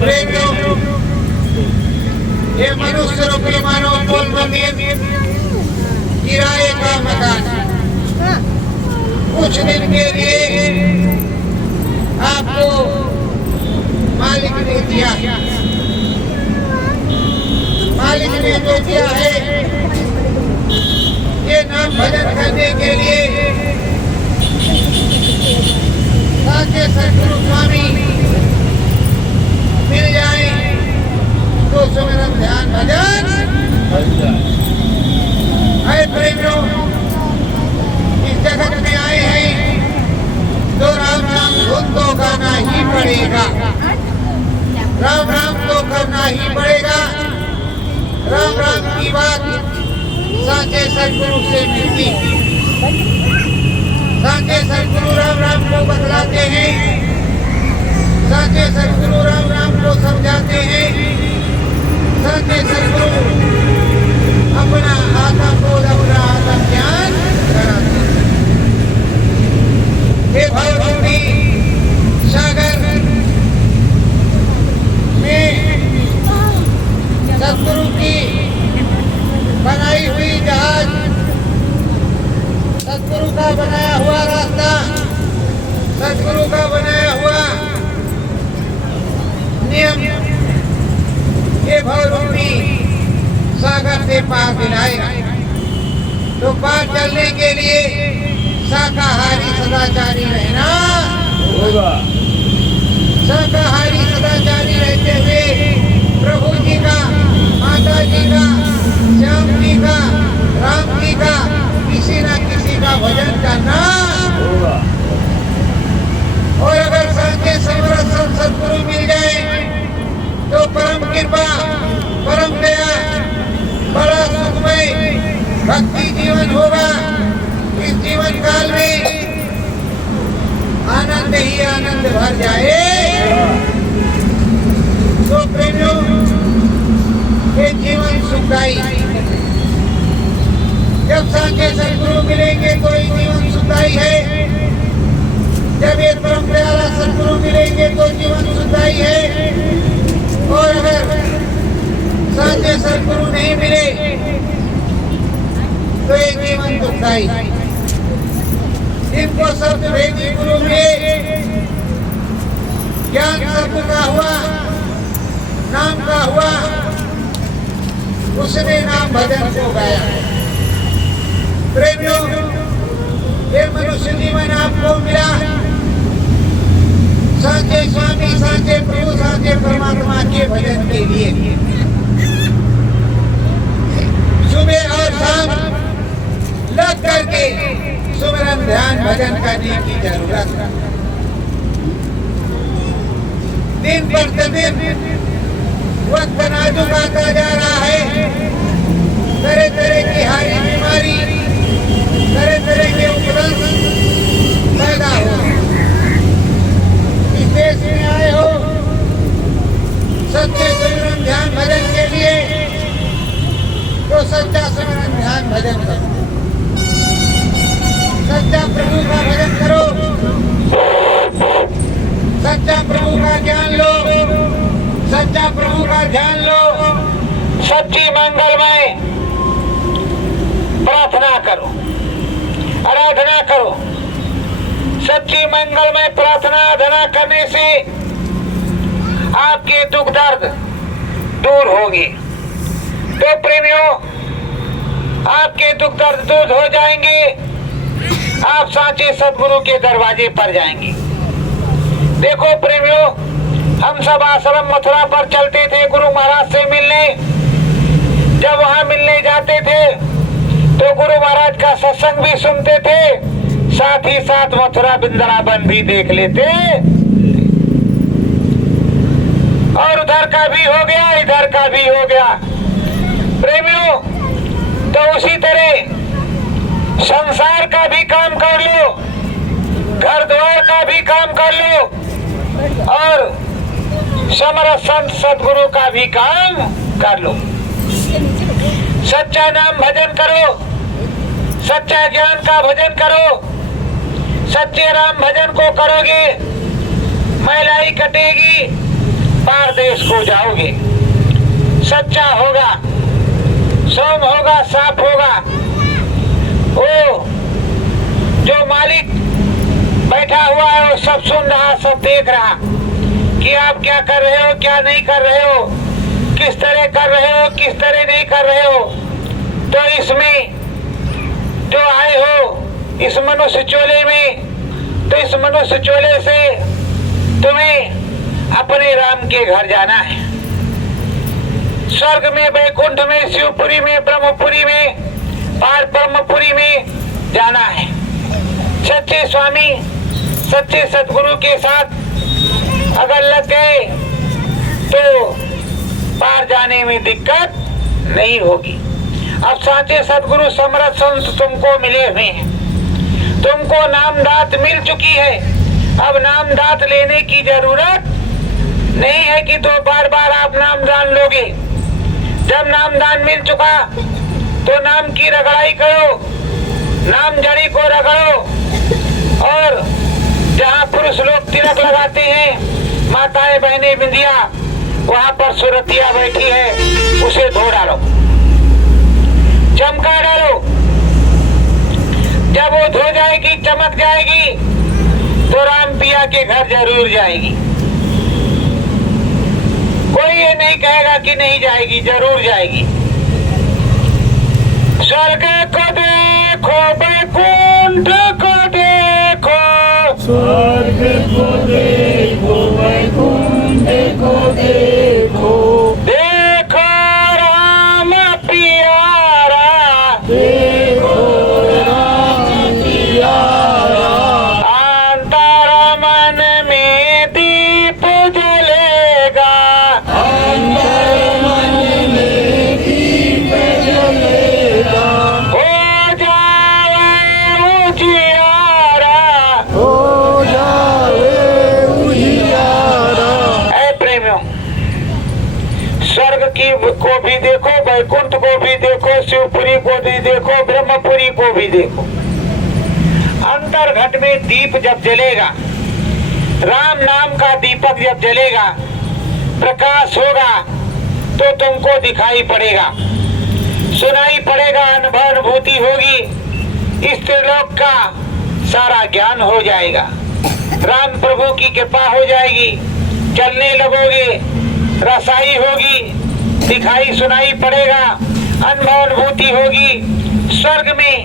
प्रेमियों, ये मनुष्य रूपी मानव मूल मंदिर किराए का मकान कुछ दिन के लिए आपको मालिक ने दिया। मालिक ने जो दिया है ये नाम भजन करने के लिए साचे सदगुरु स्वामी मिल जाए तो सुमिरन ध्यान भजन है। प्रेमियों, इस जगत में आए हैं तो राम नाम धुन तो गाना ही पड़ेगा। राम राम तो करना ही पड़ेगा। राम राम की बात साचे सदगुरु से मिलती। साचे सदगुरु राम राम को बतलाते हैं। साचे सदगुरु राम राम को समझाते हैं। साचे सदगुरु अपना आत्म बोध अपना आत्म ज्ञान कराते हैं। हे भवरूपी सागर में सदगुरु की बनाई हुई जहाज, सदगुरु का बनाया हुआ रास्ता, सदगुरु का बनाया हुआ नियम ये भवरूपी सागर से पार दिलाएगा। तो पार चलने के लिए शाकाहारी सदाचारी रहना होगा। शाकाहारी सदाचारी रहते हुए प्रभु जी का, माता जी का, श्याम जी का, राम जी का किसी न किसी का भजन करना होगा। और अगर साचे समरथ सदगुरु मिल जाए तो परम कृपा, परम दया, बड़ा सुखमय भक्ति जीवन होगा। इस जीवन काल में आनंद ही आनंद भर जाए। तो प्रेमियों, ये जीवन सुखदायी। जब साचे सदगुरु मिलेंगे तो ये जीवन सुखदायी है। जब ये परम दयाला सदगुरु मिलेंगे तो जीवन सुखदायी है। और अगर साचे सदगुरु नहीं मिले तो ये जीवन दुखदायी। जिनको शब्द भेदी गुरु मिले, ज्ञान शब्द का हुआ, नाम का हुआ, उसने नाम भजन को गाया। प्रेमियों, ये मनुष्य जीवन आपको मिला साचे स्वामी, साचे प्रभु, साचे परमात्मा के भजन के लिए। सुबह और शाम लग करके सुमिरन ध्यान भजन करने की जरूरत है। दिन प्रतिदिन वक्त नाजुक आता जा रहा है। तरह तरह की हारी बीमारी, तरह तरह के उपद्रव पैदा हो। इस देश में आए हो सच्चे सुमिरन ध्यान भजन के लिए तो सच्चा सुमिरन ध्यान भजन करो। सच्चा प्रभु का भजन करो। सच्चा प्रभु का ज्ञान लो। सच्चा प्रभु का ध्यान लो। सच्ची मंगलमय प्रार्थना करो, आराधना करो। सच्ची मंगलमय प्रार्थना आराधना करने से आपके दुख दर्द दूर होंगे। तो प्रेमियों, आपके दुख दर्द दूर हो जाएंगे। आप साचे सदगुरु के दरवाजे पर जाएंगे। देखो प्रेमियों, हम सब आश्रम मथुरा पर चलते थे गुरु महाराज से मिलने। जब वहाँ मिलने जाते थे तो गुरु महाराज का सत्संग भी सुनते थे, साथ ही साथ मथुरा वृंदावन भी देख लेते। और उधर का भी हो गया, इधर का भी हो गया। प्रेमियों, तो उसी तरह संसार का भी काम कर लो, घर द्वार का भी काम कर लो और समरथ संत सदगुरु का भी काम कर लो। सच्चा नाम भजन करो, सच्चा ज्ञान का भजन करो। सच्चे राम भजन को करोगे, मैलाई कटेगी, पार देश को जाओगे। सच्चा होगा, सोम होगा, साफ होगा। ओ जो मालिक बैठा हुआ है वो सब सुन रहा, सब देख रहा कि आप क्या कर रहे हो, क्या नहीं कर रहे हो, किस तरह कर रहे हो, किस तरह नहीं कर रहे हो। तो इसमें जो आए हो इस मनुष्य चोले में, तो इस मनुष्य चोले से तुम्हें अपने राम के घर जाना है। स्वर्ग में, वैकुंठ में, शिवपुरी में, ब्रह्मपुरी में, पार ब्रह्मपुरी में जाना है। सच्चे स्वामी, सच्चे सतगुरु के साथ अगर लग गए तो पार जाने में दिक्कत नहीं होगी। अब साचे सतगुरु समर्थ संत तुमको मिले हुए हैं, तुमको नामदात मिल चुकी है। अब नामदात लेने की जरूरत नहीं है कि तो बार बार आप नामदान लोगे। जब नामदान मिल चुका तो नाम की रगड़ाई करो, नाम जड़ी को रगड़ो। और जहाँ पुरुष लोग तिलक लगाते हैं, माताएं बहनें बिंदिया, वहाँ पर सुरतिया बैठी है, उसे धो डालो, चमका डालो। जब वो धो जाएगी, चमक जाएगी, तो राम पिया के घर जरूर जाएगी। कोई ये नहीं कहेगा कि नहीं जाएगी, जरूर जाएगी। स्वर्ग को देखो, वैकुंठ को देखो, स्वर्ग को देखो, वैकुंठ को देखो, देखो राम प्यारा, देखो राम प्यारा, अंतर मन में दीप जलेगा, अंतर मन में दीप जलेगा, हो जाए उजियारा। हो जाए उजियारा। ऐ प्रेमियों, स्वर्ग की को भी देखो, वैकुंठ को भी देखो, शिवपुरी को भी देखो, ब्रह्मपुरी को भी देखो। अंतर घट में दीप जब जलेगा, राम नाम का दीपक जब जलेगा, प्रकाश होगा, तो तुमको दिखाई पड़ेगा, सुनाई पड़ेगा, अनुभूति होगी। इस त्रिलोक का सारा ज्ञान हो जाएगा, राम प्रभु की कृपा हो जाएगी, चलने लगोगे, रसाई होगी, दिखाई सुनाई पड़ेगा, अनुभूति होगी। स्वर्ग में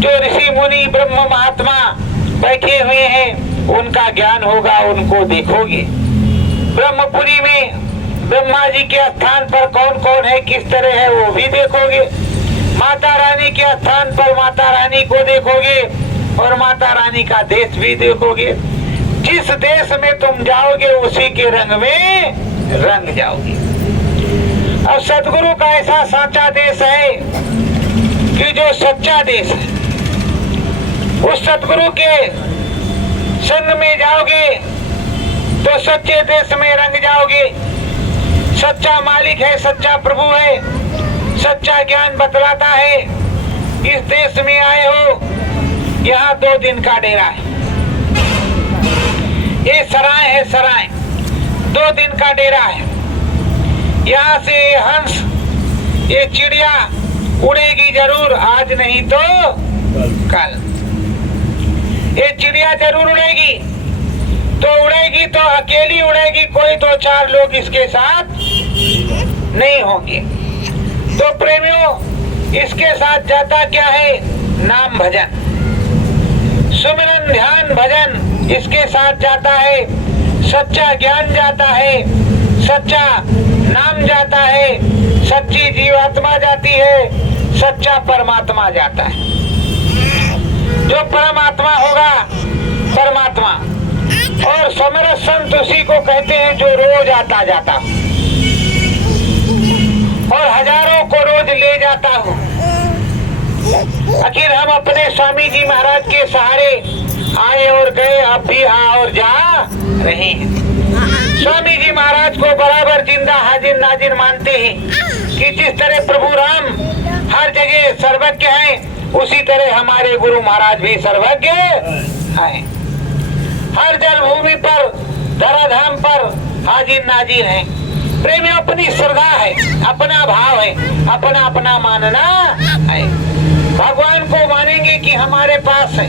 जो ऋषि मुनि ब्रह्म महात्मा बैठे हुए हैं, उनका ज्ञान होगा, उनको देखोगे। ब्रह्मपुरी में ब्रह्मा जी के स्थान पर कौन कौन है, किस तरह है, वो भी देखोगे। माता रानी के स्थान पर माता रानी को देखोगे और माता रानी का देश भी देखोगे। जिस देश में तुम जाओगे उसी के रंग में रंग जाओगे। अब सतगुरु का ऐसा साचा देश है कि जो सच्चा देश है, उस सतगुरु के संग में जाओगे तो सच्चे देश में रंग जाओगे। सच्चा मालिक है, सच्चा प्रभु है, सच्चा ज्ञान बतलाता है। इस देश में आए हो, यहाँ 2 दिन का डेरा है, ये सराय है, सराय 2 दिन का डेरा है। यहाँ से ये हंस, ये चिड़िया उड़ेगी जरूर, आज नहीं तो कल। ये चिड़िया जरूर उड़ेगी, तो उड़ेगी तो अकेली उड़ेगी, कोई 2-4 लोग इसके साथ नहीं होंगे। तो प्रेमियों, इसके साथ जाता क्या है? नाम भजन, सुमिरन, ध्यान, भजन इसके साथ जाता है। सच्चा ज्ञान जाता है, सच्चा नाम जाता है, सच्ची जीवात्मा जाती है, सच्चा परमात्मा जाता है। जो परमात्मा होगा, परमात्मा, और समरस संत उसी को कहते हैं जो रोज आता जाता और हजारों को रोज ले जाता हूँ। आखिर हम अपने स्वामी जी महाराज के सहारे आए और गए, अब भी आ और जा रहे हैं। स्वामी जी महाराज को बराबर जिंदा हाजिर नाजिर मानते हैं कि जिस तरह प्रभु राम हर जगह सर्वज्ञ हैं, उसी तरह हमारे गुरु महाराज भी सर्वज्ञ हैं। हर जल भूमि पर, धराधाम पर हाजिर नाजिर हैं। प्रेमियों, अपनी श्रद्धा है, अपना भाव है, अपना अपना मानना है। भगवान को मानेंगे कि हमारे पास है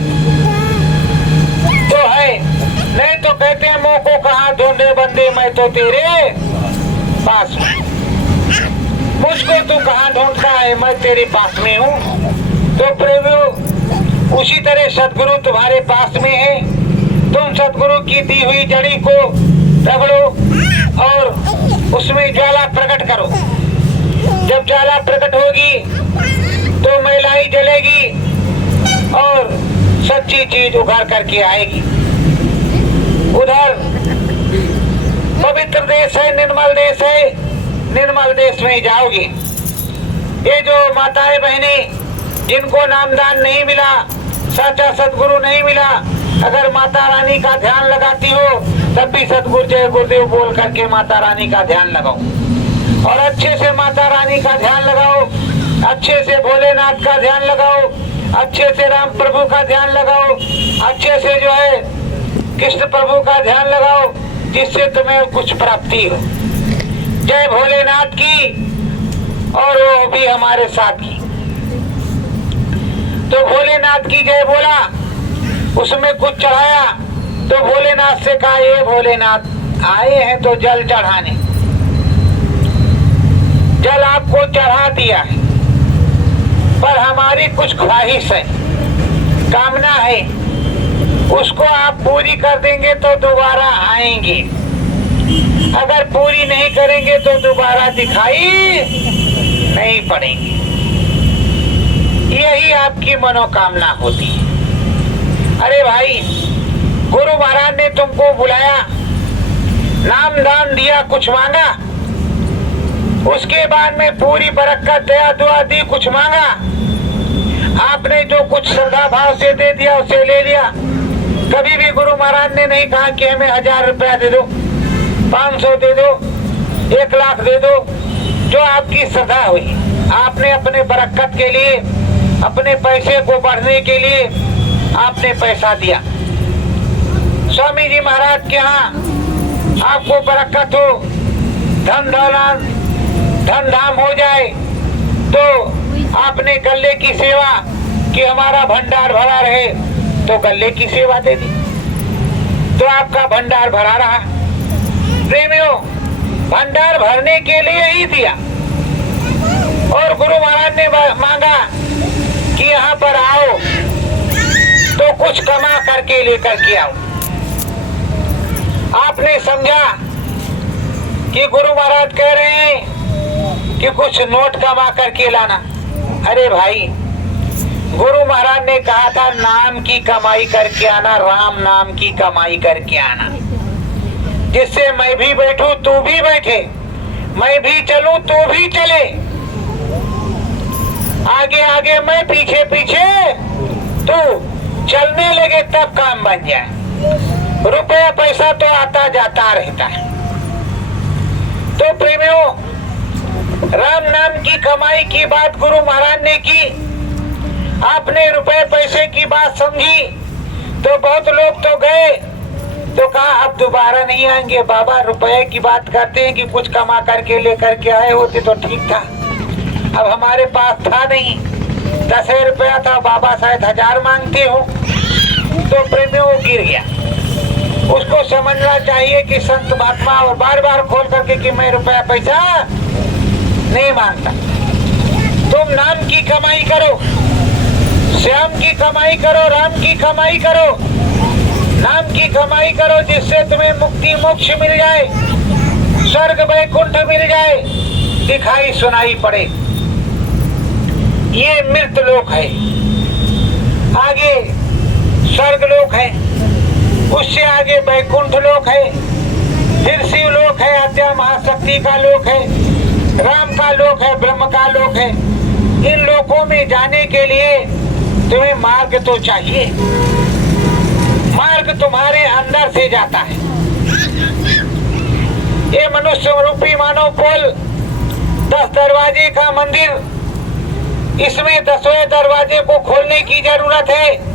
तो है, नहीं तो कहते हैं मोह को कहाँ ढूंढे बंदे, मैं तो तेरे पास हूँ। मुझको तू कहाँ ढूंढता है, मैं तेरे पास में हूँ। तो प्रेमियों, उसी तरह सदगुरु तुम्हारे पास में है। तुम सदगुरु की दी हुई जड़ी को रगड़ो और उसमें ज्वाला प्रकट करो। जब ज्वाला प्रकट होगी तो मैलाई जलेगी और सच्ची चीज उघार करके आएगी। उधर पवित्र देश है, निर्मल देश है, निर्मल देश में जाओगे। ये जो माताएं बहनें जिनको नामदान नहीं मिला, सच्चा सदगुरु नहीं मिला, अगर माता रानी का ध्यान लगाती हो तब भी सदगुरु जय गुरुदेव बोल करके माता रानी का ध्यान लगाओ और अच्छे से माता रानी का ध्यान लगाओ, अच्छे से भोलेनाथ का ध्यान लगाओ, अच्छे से राम प्रभु का ध्यान लगाओ, अच्छे से जो है कृष्ण प्रभु का ध्यान लगाओ, जिससे तुम्हें कुछ प्राप्ति हो। जय भोलेनाथ की, और वो भी हमारे साथ की। तो भोलेनाथ की जय बोला, उसमें कुछ चढ़ाया तो भोलेनाथ से कहा, ये भोलेनाथ आए हैं तो जल चढ़ाने, जल आपको चढ़ा दिया है, पर हमारी कुछ ख्वाहिश है, कामना है, उसको आप पूरी कर देंगे तो दोबारा आएंगे, अगर पूरी नहीं करेंगे तो दोबारा दिखाई नहीं पड़ेंगे। यही आपकी मनोकामना होती है। अरे भाई, गुरु महाराज ने तुमको बुलाया, नाम दान दिया, कुछ मांगा, उसके बाद में पूरी बरकत दया दुआ दी, कुछ मांगा, आपने जो कुछ श्रद्धा भाव से दे दिया उसे ले लिया। कभी भी गुरु महाराज ने नहीं कहा कि हमें 1000 रुपया दे दो, 500 दे दो, 1 लाख दे दो। जो आपकी श्रद्धा हुई, आपने अपने बरकत के लिए, अपने पैसे को बढ़ने के लिए आपने पैसा दिया। स्वामी जी महाराज के यहाँ आपको बरकत हो, धन दौलत धन धाम हो जाए, तो आपने गले की सेवा कि हमारा भंडार भरा रहे, तो गले की सेवा दे दी, तो आपका भंडार भरा रहा। प्रेमियों, भंडार भरने के लिए ही दिया। और गुरु महाराज ने मांगा कि यहाँ पर आओ तो कुछ कमा करके लेकर के आओ। आपने समझा कि गुरु महाराज कह रहे हैं कि कुछ नोट कमा करके लाना। अरे भाई, गुरु महाराज ने कहा था नाम की कमाई करके आना, राम नाम की कमाई करके आना, जिससे मैं भी बैठूं तू भी बैठे, मैं भी चलूं तू भी चले, आगे आगे मैं पीछे पीछे तू, चलने लगे तब काम बन जाए। रुपया पैसा तो आता जाता रहता है। तो प्रेमियों, राम नाम की कमाई की बात गुरु महाराज ने की, आपने रुपए पैसे की बात समझी, तो बहुत लोग तो गए, तो कहा अब दोबारा नहीं आएंगे बाबा। रुपए की बात करते हैं कि कुछ कमा करके लेकर के आए होते तो ठीक था, अब हमारे पास था नहीं, 10 रुपया था, बाबा शायद 1000 मांगते हो। तो प्रेमियों गिर गया। उसको समझना चाहिए कि संत महात्मा और बार बार खोल करके कि मैं रुपया पैसा नहीं मांगता। तुम नाम की कमाई करो, श्याम की कमाई करो, राम की कमाई करो, नाम की कमाई करो, जिससे तुम्हें मुक्ति मोक्ष मिल जाए, स्वर्ग वैकुंठ मिल जाए, दिखाई सुनाई पड़े। ये मृत लोक है, आगे स्वर्ग लोक है, उससे आगे वैकुंठ लोक है, फिर शिव लोक है, आद्या महाशक्ति का लोक है, राम का लोक है, ब्रह्म का लोक है। इन लोकों में जाने के लिए तुम्हें मार्ग तो चाहिए, मार्ग तुम्हारे अंदर से जाता है। ये मनुष्य रूपी मानव पुल 10 दरवाजे का मंदिर, इसमें 10वें दरवाजे को खोलने की जरूरत है।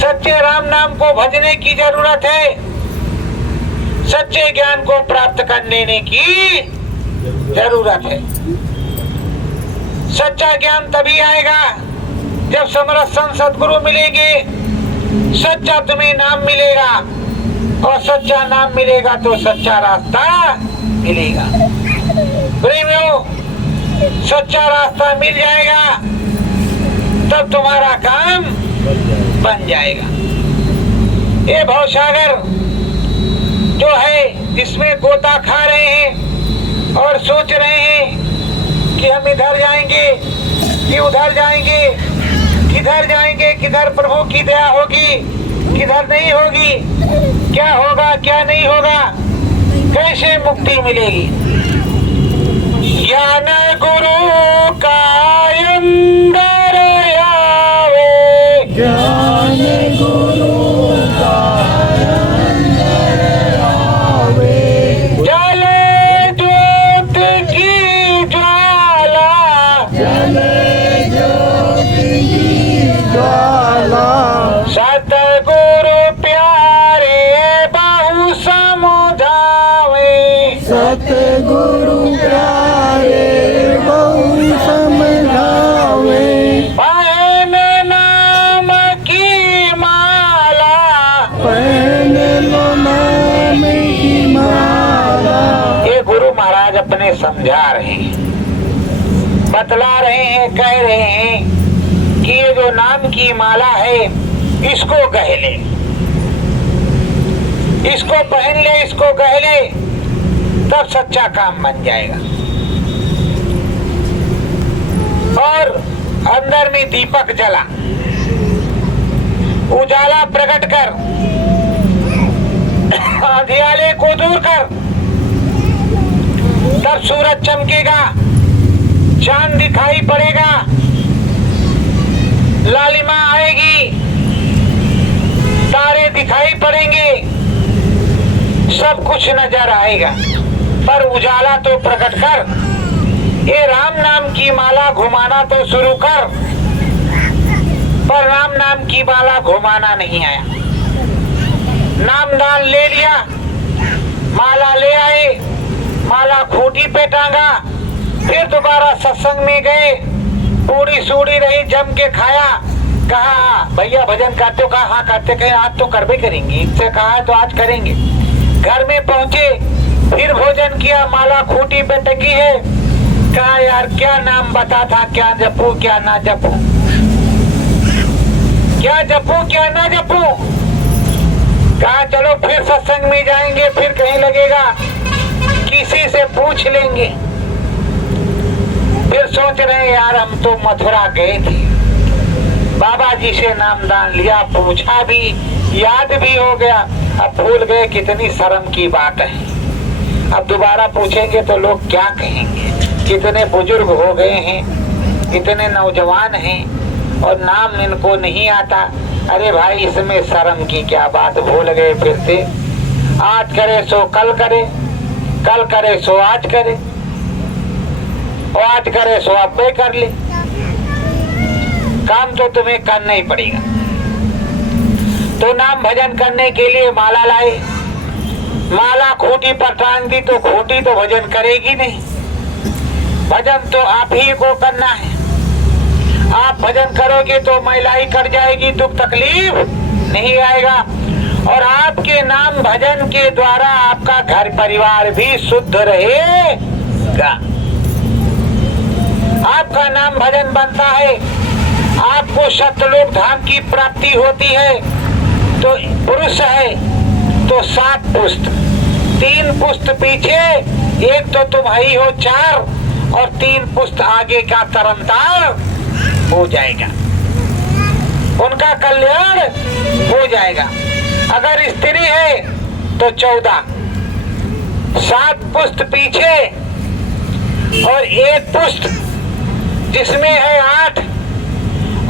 सच्चे राम नाम को भजने की जरूरत है, सच्चे ज्ञान को प्राप्त करने की जरूरत है। सच्चा ज्ञान तभी आएगा जब समरथ संत सद्गुरु मिलेंगे, सच्चा तुम्हें नाम मिलेगा, और सच्चा नाम मिलेगा तो सच्चा रास्ता मिलेगा। प्रेमियों, सच्चा रास्ता मिल जाएगा तब तुम्हारा काम बन जाएगा। ये भवसागर जो है जिसमें गोता खा रहे हैं और सोच रहे हैं कि हम इधर जाएंगे कि उधर जाएंगे, किधर जाएंगे, किधर प्रभु की दया होगी, किधर नहीं होगी, क्या होगा क्या नहीं होगा, कैसे मुक्ति मिलेगी। ज्ञान गुरु का अंदर आवे, ज्ञान गुरु का अंदर आवे, जले ज्योत की ज्वाला, जले ज्योति की ज्वाला, सतगुरु प्यारे बहु समुझावे, सतगुरु प्यारे बहु समझावे, पहन नाम की माला, पहन लो नाम की माला। ये गुरु महाराज अपने समझा रहे हैं, बतला रहे हैं, कह रहे हैं कि ये जो नाम की माला है इसको कह ले, इसको पहन ले, इसको कह ले, तब सच्चा काम बन जाएगा। और अंदर में दीपक जला, उजाला प्रकट कर, अंधियारे को दूर कर, तब सूरज चमकेगा, चांद दिखाई पड़ेगा, लालिमा आएगी, तारे दिखाई पड़ेंगे, सब कुछ नजर आएगा। पर उजाला तो प्रकट कर, ये राम नाम की माला घुमाना तो शुरू कर। पर राम नाम की माला घुमाना नहीं आया, नामदान ले लिया, माला ले आए, माला खूंटी पे टांगा, फिर दोबारा सत्संग में गए, पूरी सूड़ी रही, जम के खाया, कहा भैया भजन करते हो, कहा हाँ करते, कहे आज तो करबे करेंगे, इससे कहा तो आज करेंगे। घर में पहुंचे, फिर भोजन किया, माला खूंटी पे टंगी है, कहा यार क्या नाम बता था, क्या जपू क्या ना जपू, क्या जपू क्या ना जपू। कहा चलो फिर सत्संग में जाएंगे, फिर कहीं लगेगा किसी से पूछ लेंगे। फिर सोच रहे यार हम तो मथुरा गए थे, बाबा जी से नामदान लिया, पूछा भी, याद भी हो गया, अब भूल गए, कितनी शर्म की बात है। अब दोबारा पूछेंगे तो लोग क्या कहेंगे, कितने बुजुर्ग हो गए हैं, इतने नौजवान हैं और नाम इनको नहीं आता। अरे भाई इसमें शर्म की क्या बात, भूल गए फिर से। आज करे सो कल करे, कल करे सो आज करे, और आज करे सो अब भी कर ले, काम तो तुम्हें करना ही पड़ेगा। तो नाम भजन करने के लिए माला लाए, माला खूंटी पर टांग दी तो खूंटी तो भजन करेगी नहीं, भजन तो आप ही को करना है। आप भजन करोगे तो महिलाई कट जाएगी, दुख तकलीफ नहीं आएगा, और आपके नाम भजन के द्वारा आपका घर परिवार भी शुद्ध रहेगा। आपका नाम भजन बनता है, आपको सत्यलोक धाम की प्राप्ति होती है। तो पुरुष है तो 7 पुस्त, 3 पुस्त पीछे, एक तो तुम ही हो 4, और 3 पुस्त आगे का तरनतार हो जाएगा, उनका कल्याण हो जाएगा। अगर स्त्री है तो 14, 7 पुस्त पीछे और 1 पुस्त जिसमें है 8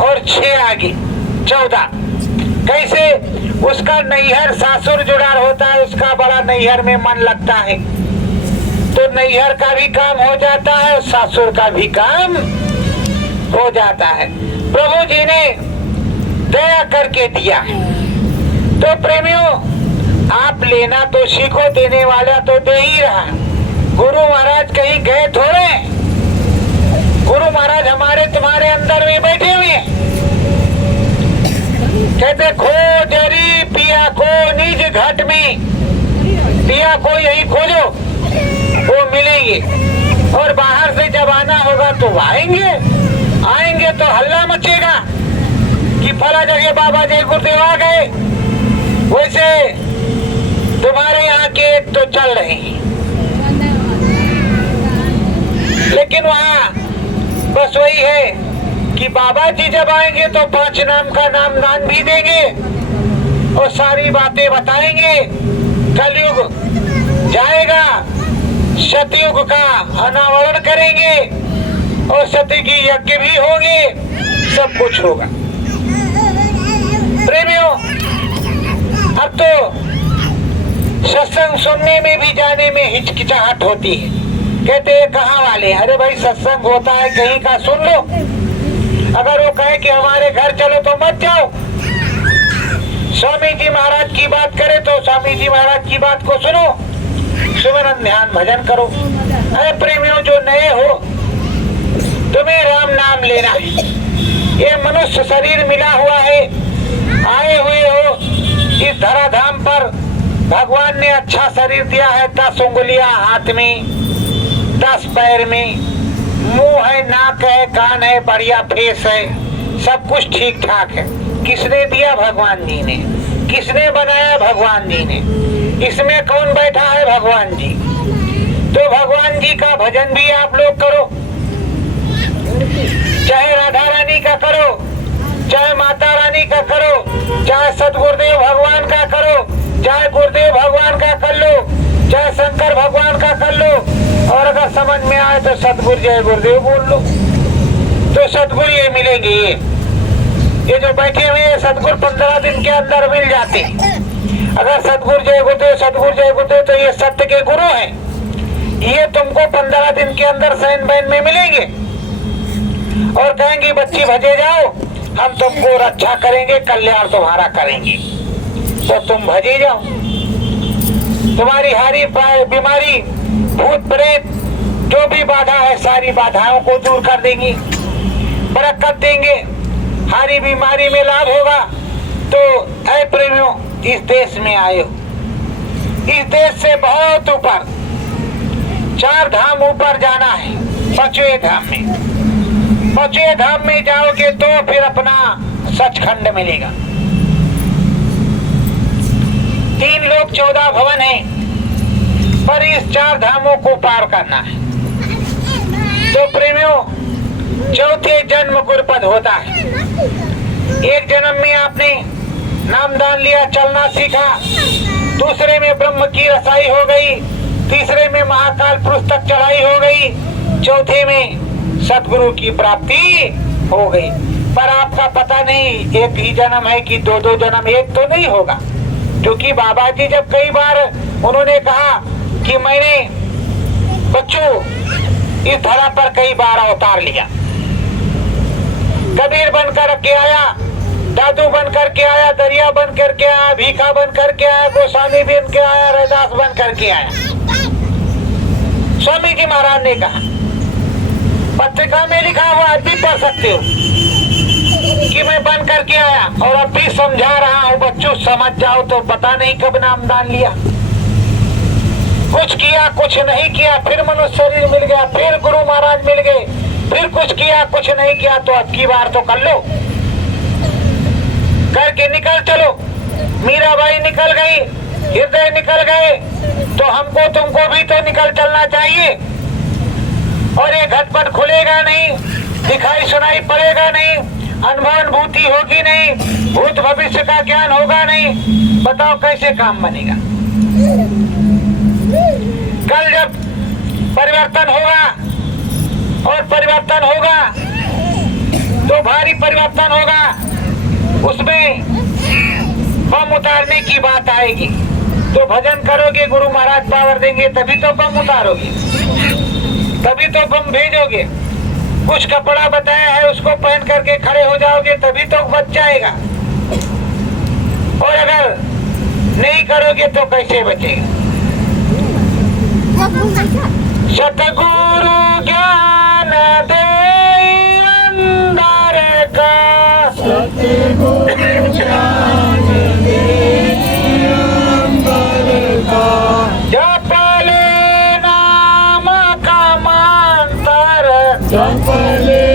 और 6 आगे 14। कैसे? उसका नैहर सासुर जुड़ा होता है, उसका बड़ा नैहर में मन लगता है, तो नैहर का भी काम हो जाता है और सासुर का भी काम हो जाता है। प्रभु जी ने दया करके दिया है। तो प्रेमियों, आप लेना तो सीखो, देने वाला तो दे ही रहा। गुरु महाराज कहीं गए थोड़े, गुरु महाराज हमारे तुम्हारे अंदर में बैठे हुए हैं। कहते खो जरी पिया को निज घट में, पिया को यही खोजो, वो मिलेंगे। और बाहर से जब आना होगा तो आएंगे तो हल्ला मचेगा कि फला जगह बाबा जय गुरुदेव आ गए। वैसे तुम्हारे यहाँ के तो चल रहे हैं, लेकिन वहाँ बस वही है कि बाबा जी जब आएंगे तो 5 नाम का नाम दान भी देंगे और सारी बातें बताएंगे। कलयुग जाएगा, सतयुग का अनावरण करेंगे और सत्य की यज्ञ भी होंगे, सब कुछ होगा। प्रेमियों, अब तो सत्संग सुनने में भी जाने में हिचकिचाहट होती है। कहते हैं कहाँ वाले? अरे भाई सत्संग होता है कहीं का, सुन लो। अगर वो कहे कि हमारे घर चलो तो मत जाओ। स्वामी जी महाराज की बात करे तो स्वामी जी महाराज की बात को सुनो, सुमिरन ध्यान भजन करो। अरे प्रेमियों, जो नए हो तुम्हें राम नाम लेना है। ये मनुष्य शरीर मिला हुआ है, आए हुए हो इस धराधाम पर। भगवान ने अच्छा शरीर दिया है, 10 उंगलियां हाथ में, 10 पैर में, मुंह है, नाक है, कान है, बढ़िया फेस है, सब कुछ ठीक ठाक है। किसने दिया? भगवान जी ने। किसने बनाया? भगवान जी ने। इसमें कौन बैठा है? भगवान जी। तो भगवान जी का भजन भी आप लोग करो, चाहे राधा रानी का करो, चाहे माता रानी का करो, चाहे सतगुरुदेव भगवान का करो, चाहे गुरुदेव भगवान का कर लो, चाहे शंकर भगवान का कर लो। और अगर समझ में आए तो सतगुरु जय गुरुदेव बोल लो, तो सतगुरु ये मिलेंगे। ये जो बैठे हुए हैं सतगुरु 15 दिन के अंदर मिल जाते। अगर सतगुरु जय गुरुदेव, सतगुरु जय गुरुदेव, तो ये सत्य के गुरु हैं। ये तुमको 15 दिन के अंदर सैन बैन में मिलेंगे और कहेंगे बच्ची भजे जाओ, हम तुमको रक्षा करेंगे, कल्याण तुम्हारा करेंगे, तो तुम भजे जाओ। तुम्हारी हारी बीमारी, भूत प्रेत, जो भी बाधा है सारी बाधाओं को दूर कर देंगी, बरकत देंगे, हारी बीमारी में लाभ होगा। तो ऐ प्रेमियों, इस देश में आए हो, इस देश से बहुत ऊपर 4 धाम ऊपर जाना है। 5वें धाम में, 5वें धाम में जाओगे तो फिर अपना सचखंड मिलेगा। 3 लोक 14 भवन है, पर इस 4 धामों को पार करना है। तो प्रेमियों, चौथे जन्म गुरुपद होता है। एक जन्म में आपने नामदान लिया, चलना सीखा, दूसरे में ब्रह्म की रसाई हो गई, तीसरे में महाकाल पुस्तक चढ़ाई हो गई, चौथे में सतगुरु की प्राप्ति हो गई। पर आपका पता नहीं एक ही जन्म है कि 2-2 जन्म, एक तो नहीं होगा। क्योंकि बाबा जी जब कई बार उन्होंने कहा कि मैंने बच्चों इस धरा पर कई बार अवतार लिया, कबीर बन कर के आया, दादू बन कर के आया, दरिया बन कर के आया, भीखा बन कर के आया, गोस्वामी बन के आया, रैदास बन कर के आया। स्वामी जी महाराज ने कहा, पत्रिका में लिखा हुआ आप भी पढ़ सकते हो कि मैं बन कर के आया, और अब भी समझा रहा हूँ बच्चों, समझ जाओ। तो पता नहीं कब नामदान लिया, कुछ किया कुछ नहीं किया, फिर मनुष्य शरीर मिल गया, फिर गुरु महाराज मिल गए, फिर कुछ किया कुछ नहीं किया। तो अब की बार तो कर लो, करके निकल चलो। मीराबाई निकल गई, हृदय निकल गए, तो हमको तुमको भी तो निकल चलना चाहिए। और ये घटपट खुलेगा नहीं, दिखाई सुनाई पड़ेगा नहीं, अनुभूति होगी नहीं, भूत भविष्य का ज्ञान होगा नहीं। बताओ कैसे काम बनेगा? कल जब परिवर्तन होगा, और परिवर्तन होगा तो भारी परिवर्तन होगा, उसमें बम उतारने की बात आएगी। तो भजन करोगे, गुरु महाराज पावर देंगे, तभी तो बम उतारोगे, तभी तो बम भेजोगे। कुछ कपड़ा बताया है उसको पहन करके खड़े हो जाओगे, तभी तो बच जाएगा। और अगर नहीं करोगे तो कैसे बचेगा? सतगुरु ज्ञान दे अंदर का, सतगुरु ज्ञान दे अंदर का, जप ले नाम का मंत्र, जप ले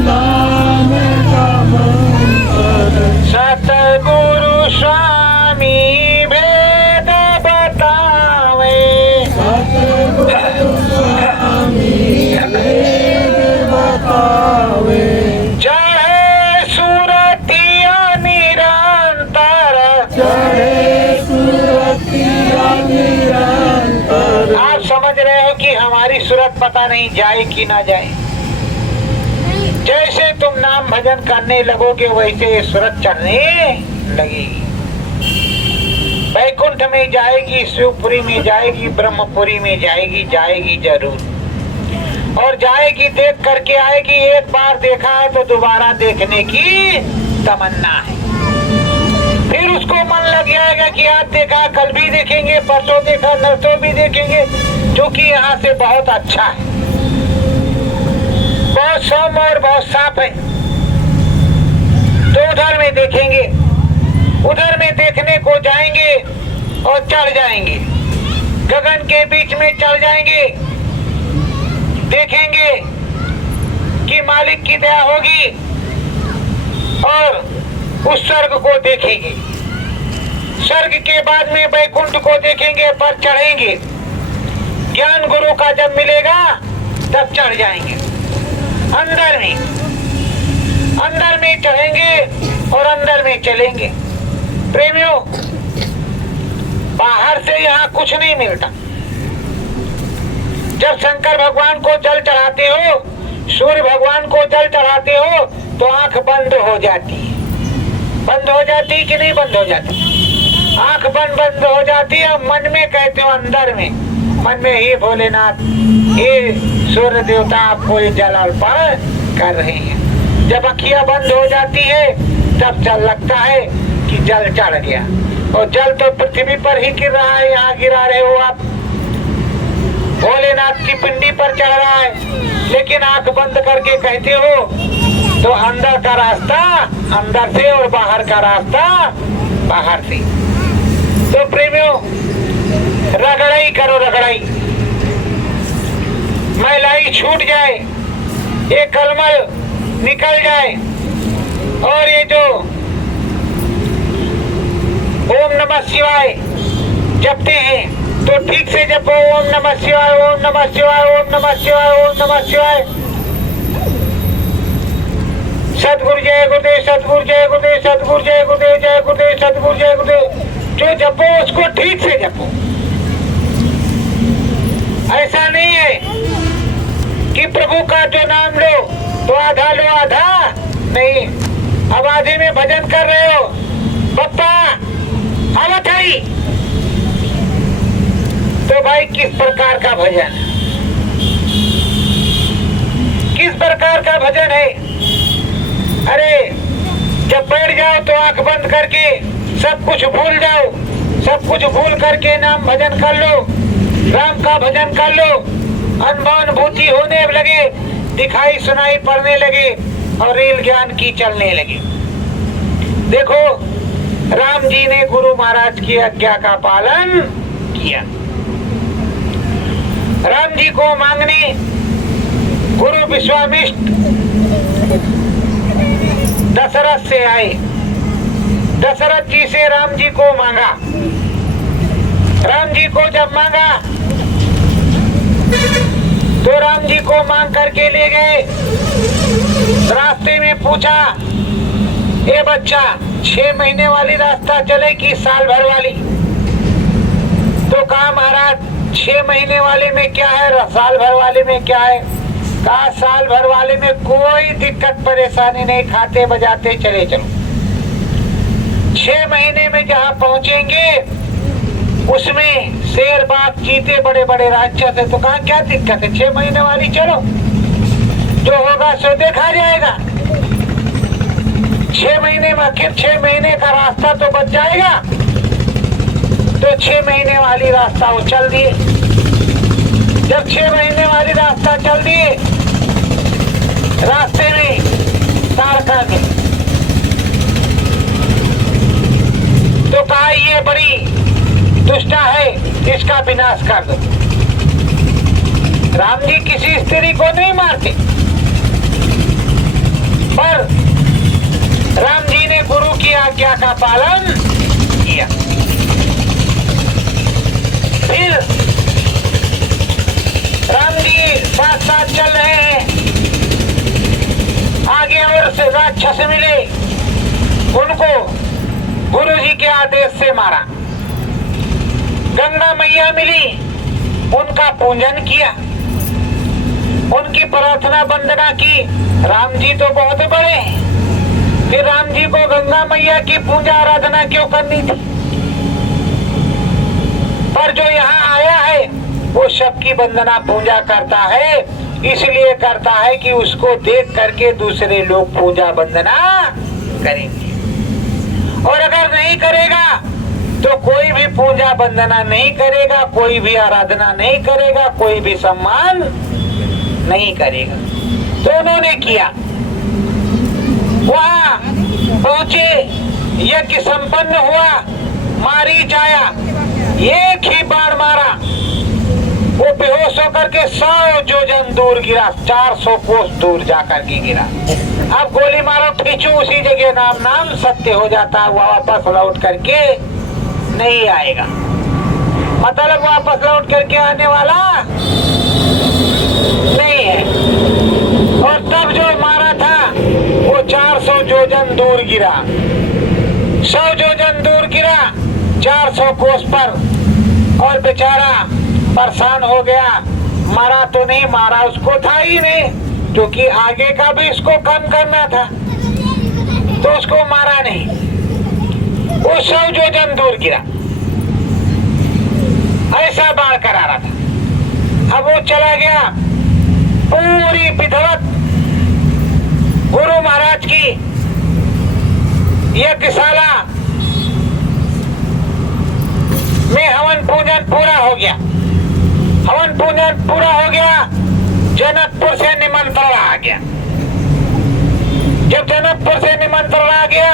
नाम का मंत्र, सतगुरु स्वामी भेद बतावे, सतगुरु स्वामी भेद बतावे, चढ़े सुरतिया निरंतर। चढ़े सुरतिया निरंतर। आप समझ रहे हो कि हमारी सूरत पता नहीं जाए कि ना जाए। जैसे तुम नाम भजन करने लगोगे वैसे ये सूरत चढ़ने लगेगी। वैकुंठ में जाएगी, शिवपुरी में जाएगी, ब्रह्मपुरी में जाएगी, जाएगी जरूर। और जाएगी देख करके आएगी। एक बार देखा है तो दोबारा देखने की तमन्ना है। फिर उसको मन लग जाएगा कि आज देखा, कल भी देखेंगे, परसों देखा, नरसों भी देखेंगे, जो कि यहाँ से बहुत अच्छा है, बहुत सौम और बहुत साफ है। तो उधर में देखेंगे, उधर में देखने को जाएंगे और चढ़ जाएंगे, गगन के बीच में चढ़ जाएंगे। देखेंगे कि मालिक की दया होगी और उस स्वर्ग को देखेंगे। स्वर्ग के बाद में वैकुंठ को देखेंगे, पर चढ़ेंगे। ज्ञान गुरु का जब मिलेगा तब चढ़ जाएंगे। अंदर में चढ़ेंगे और अंदर में चलेंगे। प्रेमियों, बाहर से यहाँ कुछ नहीं मिलता। जब शंकर भगवान को जल चढ़ाते हो, सूर्य भगवान को जल चढ़ाते हो, तो आंख बंद हो जाती है। बंद हो जाती कि नहीं बंद हो जाती? आंख बंद हो जाती है। मन में कहते हो, अंदर में मन में ही भोलेनाथ, ये सूर्य देवता आपको ये जल अर्पण कर रहे हैं। जब अखियां बंद हो जाती है तब जल लगता है कि जल चढ़ गया। और जल तो पृथ्वी पर ही गिर रहा है, यहाँ गिरा रहे हो आप, भोलेनाथ की पिंडी पर चढ़ रहा है। लेकिन आंख बंद करके कहते हो तो अंदर का रास्ता अंदर से और बाहर का रास्ता बाहर से। तो प्रेमियों, रगड़ाई करो, रगड़ाई, मैलाई छूट जाए, ये कलमल निकल जाए। और ये जो ओम नमः शिवाय जपते हैं तो ठीक से जपो। ओम नमः शिवाय, ओम नमः शिवाय, ओम नमः शिवाय, ओम नमः शिवाय। सतगुरु जय गुरुदेव, सतगुरु जय गुरुदेव, सतगुरु जय गुरुदेव, जय गुरुदेव, सतगुरु जय गुरुदेव। जो जपो उसको ठीक से जपो। ऐसा नहीं है कि प्रभु का जो नाम लो तो आधा लो, आधा नहीं। अब आधे में भजन कर रहे हो, पप्पा आवत आई, तो भाई किस प्रकार का भजन, किस प्रकार का भजन है? अरे जब बैठ जाओ तो आंख बंद करके सब कुछ भूल जाओ, सब कुछ भूल करके नाम भजन कर लो, राम का भजन कर लो। अनुभूति होने लगे, दिखाई सुनाई पड़ने लगे और रील ज्ञान की चलने लगे। देखो, राम जी ने गुरु महाराज की आज्ञा का पालन किया। राम जी को मांगने गुरु विश्वामित्र दशरथ से आए। दशरथ जी से राम जी को मांगा। राम जी को जब मांगा तो राम जी को मांग करके ले गए। रास्ते में पूछा, ए बच्चा, 6 महीने वाली रास्ता चले कि साल भर वाली? तो कहा, महाराज 6 महीने वाले में क्या है, साल भर वाले में क्या है? कहा, साल भर वाले में कोई दिक्कत परेशानी नहीं, खाते बजाते चले चलो। 6 महीने में जहाँ पहुंचेंगे उसमें शेर बाघ चीते बड़े बड़े राक्षस है। तो कहा, क्या दिक्कत है, 6 महीने वाली चलो, जो होगा सो देखा जाएगा। 6 महीने में, आखिर 6 महीने का रास्ता तो बच जाएगा। 6 महीने वाली रास्ता वो चल दिए। जब 6 महीने वाली रास्ता चल दिए, रास्ते में तारका ने तो कहा ये बड़ी दुष्टा है, इसका विनाश कर दो। राम जी किसी स्त्री को नहीं मारते, पर राम जी ने गुरु की आज्ञा का पालन किया। फिर राम जी साथ साथ चल रहे हैं, आगे और से राक्षस मिले, उनको गुरु जी के आदेश से मारा। गंगा मैया मिली, उनका पूजन किया, उनकी प्रार्थना वंदना की। राम जी तो बहुत बड़े हैं, फिर राम जी को गंगा मैया की पूजा आराधना क्यों करनी थी? पर जो यहाँ आया है वो सबकी वंदना पूजा करता है, इसलिए करता है कि उसको देख करके दूसरे लोग पूजा वंदना करेंगे। और अगर नहीं करेगा तो कोई भी पूजा वंदना नहीं करेगा, कोई भी आराधना नहीं करेगा, कोई भी सम्मान नहीं करेगा। तो उन्होंने किया। वहां पहुंचे, यज्ञ संपन्न हुआ, मारीच आया, एक ही बाण मारा, वो बेहोश होकर के 100 योजन दूर गिरा, 400 कोस दूर जाकर के गिरा। अब गोली मारो खींचो, उसी जगह नाम नाम सत्य हो जाता, वापस लौट करके नहीं आएगा। मतलब वापस लौट करके आने वाला नहीं है। और तब जो मारा था वो 400 योजन दूर गिरा, 100 योजन दूर गिरा, 400 कोस पर, और बेचारा परेशान हो गया। मारा तो नहीं, मारा उसको था ही नहीं, क्योंकि आगे का भी इसको कम करना था, तो उसको मारा नहीं। वो 100 योजन दूर गिरा, ऐसा बाण करा रहा था। अब वो चला गया, पूरी विधवत गुरु महाराज की यज्ञशाला में हवन पूजन पूरा हो गया। हवन पूजन पूरा हो गया, जनकपुर से निमंत्रण आ गया। जब जनकपुर से निमंत्रण आ गया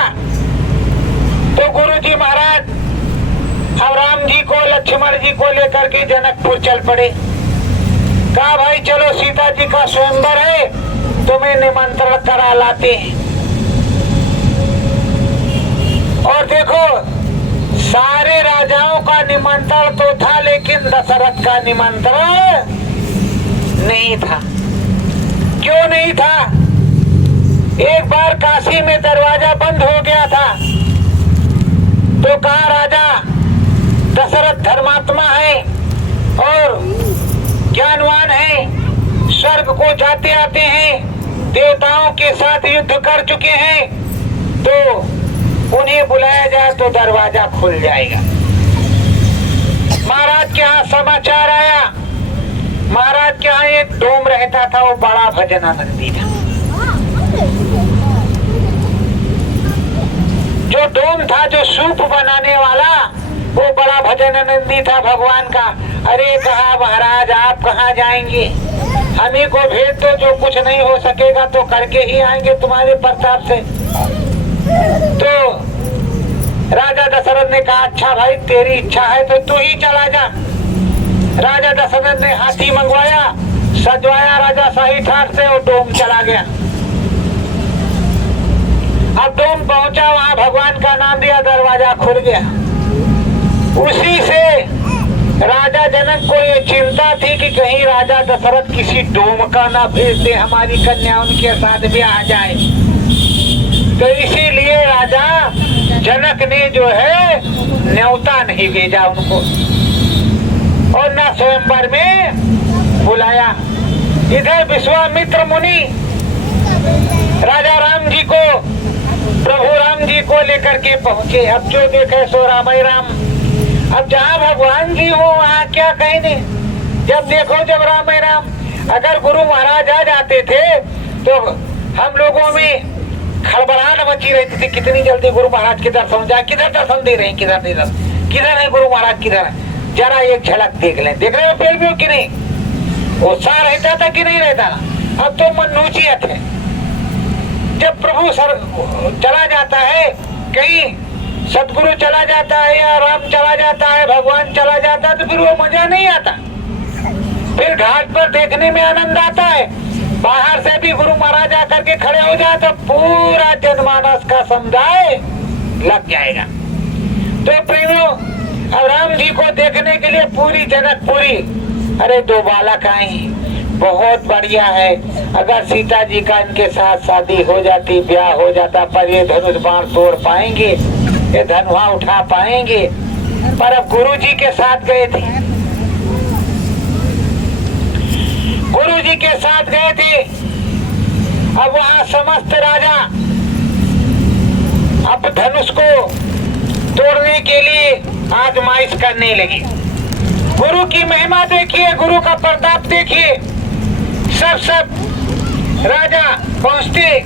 तो गुरु जी महाराज अब राम जी को, लक्ष्मण जी को लेकर के जनकपुर चल पड़े। कहा भाई चलो, सीता जी का स्वयंवर है, तुम्हें निमंत्रण करा लाते हैं। और देखो, सारे राजाओं का निमंत्रण तो था, लेकिन दशरथ का निमंत्रण नहीं था। क्यों नहीं था? एक बार काशी में दरवाजा बंद हो गया था, तो कहा राजा दशरथ धर्मात्मा है और ज्ञानवान है, स्वर्ग को जाते आते हैं, देवताओं के साथ युद्ध कर चुके हैं, तो उन्हें बुलाया जाए तो दरवाजा खुल जाएगा। महाराज के यहाँ समाचार आया। महाराज के यहाँ एक डोम रहता था, वो बड़ा भजनानंदी था। जो डोम था, जो सूप बनाने वाला, वो बड़ा भजनानंदी था भगवान का। अरे कहा महाराज आप कहाँ जाएंगे, हमें को भेज दो, जो कुछ नहीं हो सकेगा तो करके ही आएंगे तुम्हारे प्रताप से। तो राजा दशरथ ने कहा अच्छा भाई तेरी इच्छा है तो तू ही चला जा। राजा दशरथ ने हाथी मंगवाया, सजवाया राजा शाही ठाट से, और डोम चला गया। अब डोम पहुंचा, वहां भगवान का नाम दिया, दरवाजा खुल गया। उसी से राजा जनक को ये चिंता थी कि कहीं राजा दशरथ किसी डोम का ना भेज दे, हमारी कन्या उनके साथ भी आ जाए। तो इसीलिए राजा जनक ने जो है न्योता नहीं भेजा उनको, और न स्वयंवर में बुलाया। इधर विश्वामित्र मुनि राजा राम जी को, प्रभु राम जी को लेकर के पहुंचे। अब जो देखे सो राम ही राम। अब जहाँ भगवान जी हो वहाँ क्या कहने, जब देखो जब राम ही राम। अगर गुरु महाराज आ जाते थे तो हम लोगों में खड़बड़ाहट मची रहती थी, कितनी जल्दी गुरु महाराज के दर्शन हो जाए, किधर दर्शन दे रहे हैं, किधर किधर है गुरु महाराज, किधर है? जरा एक झलक देख लें। देख रहे हो प्रेमियों कि नहीं? उत्साह रहता था कि नहीं रहता? अब तो मनुष्यत है। जब प्रभु सर चला जाता है कहीं, सतगुरु चला जाता है या राम चला जाता है, भगवान चला जाता है, तो फिर वो मजा नहीं आता। फिर घाट पर देखने में आनंद आता है। बाहर से भी गुरु महाराज आकर के खड़े हो जाए तो पूरा जनमानस का समुदाय लग जाएगा। तो प्रेमियों, अब राम जी को देखने के लिए पूरी जनकपुरी, अरे 2 बालक आए, बहुत बढ़िया है। अगर सीता जी का इनके साथ शादी हो जाती, ब्याह हो जाता, पर ये धनुष बाण तोड़ पाएंगे, ये धनुआ उठा पाएंगे। पर अब गुरु जी के साथ गए थे, गुरु जी के साथ गए थे। अब वहां समस्त राजा अब धनुष को तोड़ने के लिए आजमाइश करने लगे। गुरु की महिमा देखिए, गुरु का प्रताप देखिए। सब राजा पहुंचते,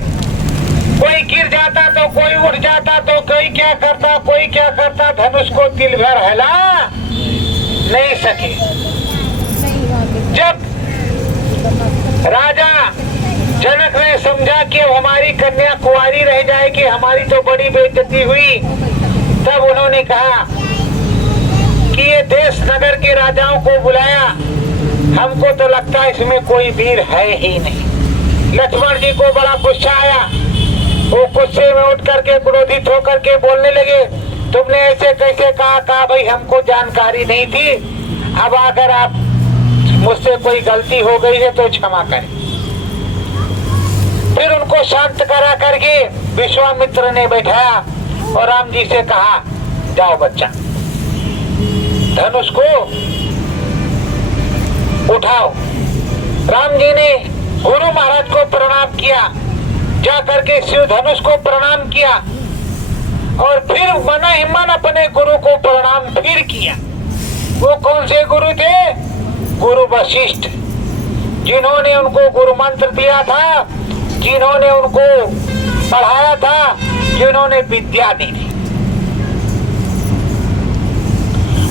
कोई गिर जाता तो कोई उठ जाता तो कोई क्या करता, कोई क्या करता, धनुष को तिल भर हिला नहीं सके। जब राजा जनक ने समझा कि हमारी कन्या कुंवारी रह जाएगी, हमारी तो बड़ी बेइज्जती हुई, तब उन्होंने कहा कि ये देश नगर के राजाओं को बुलाया, हमको तो लगता है इसमें कोई वीर है ही नहीं। लक्ष्मण जी को बड़ा गुस्सा आया, वो गुस्से में उठ करके क्रोधित होकर के बोलने लगे, तुमने ऐसे कैसे कहा? कहा भाई हमको जानकारी नहीं थी, अब अगर आप मुझसे कोई गलती हो गई है तो क्षमा करें। फिर उनको शांत करा करके विश्वामित्र ने बैठाया और राम जी से कहा, जाओ बच्चा, धनुष को उठाओ। राम जी ने गुरु महाराज को प्रणाम किया, जा करके शिव धनुष को प्रणाम किया और फिर मना ही मन अपने गुरु को प्रणाम फिर किया। वो कौन से गुरु थे? गुरु वशिष्ठ, जिन्होंने उनको गुरु मंत्र दिया था, जिन्होंने उनको पढ़ाया था, जिन्होंने विद्या दी थी।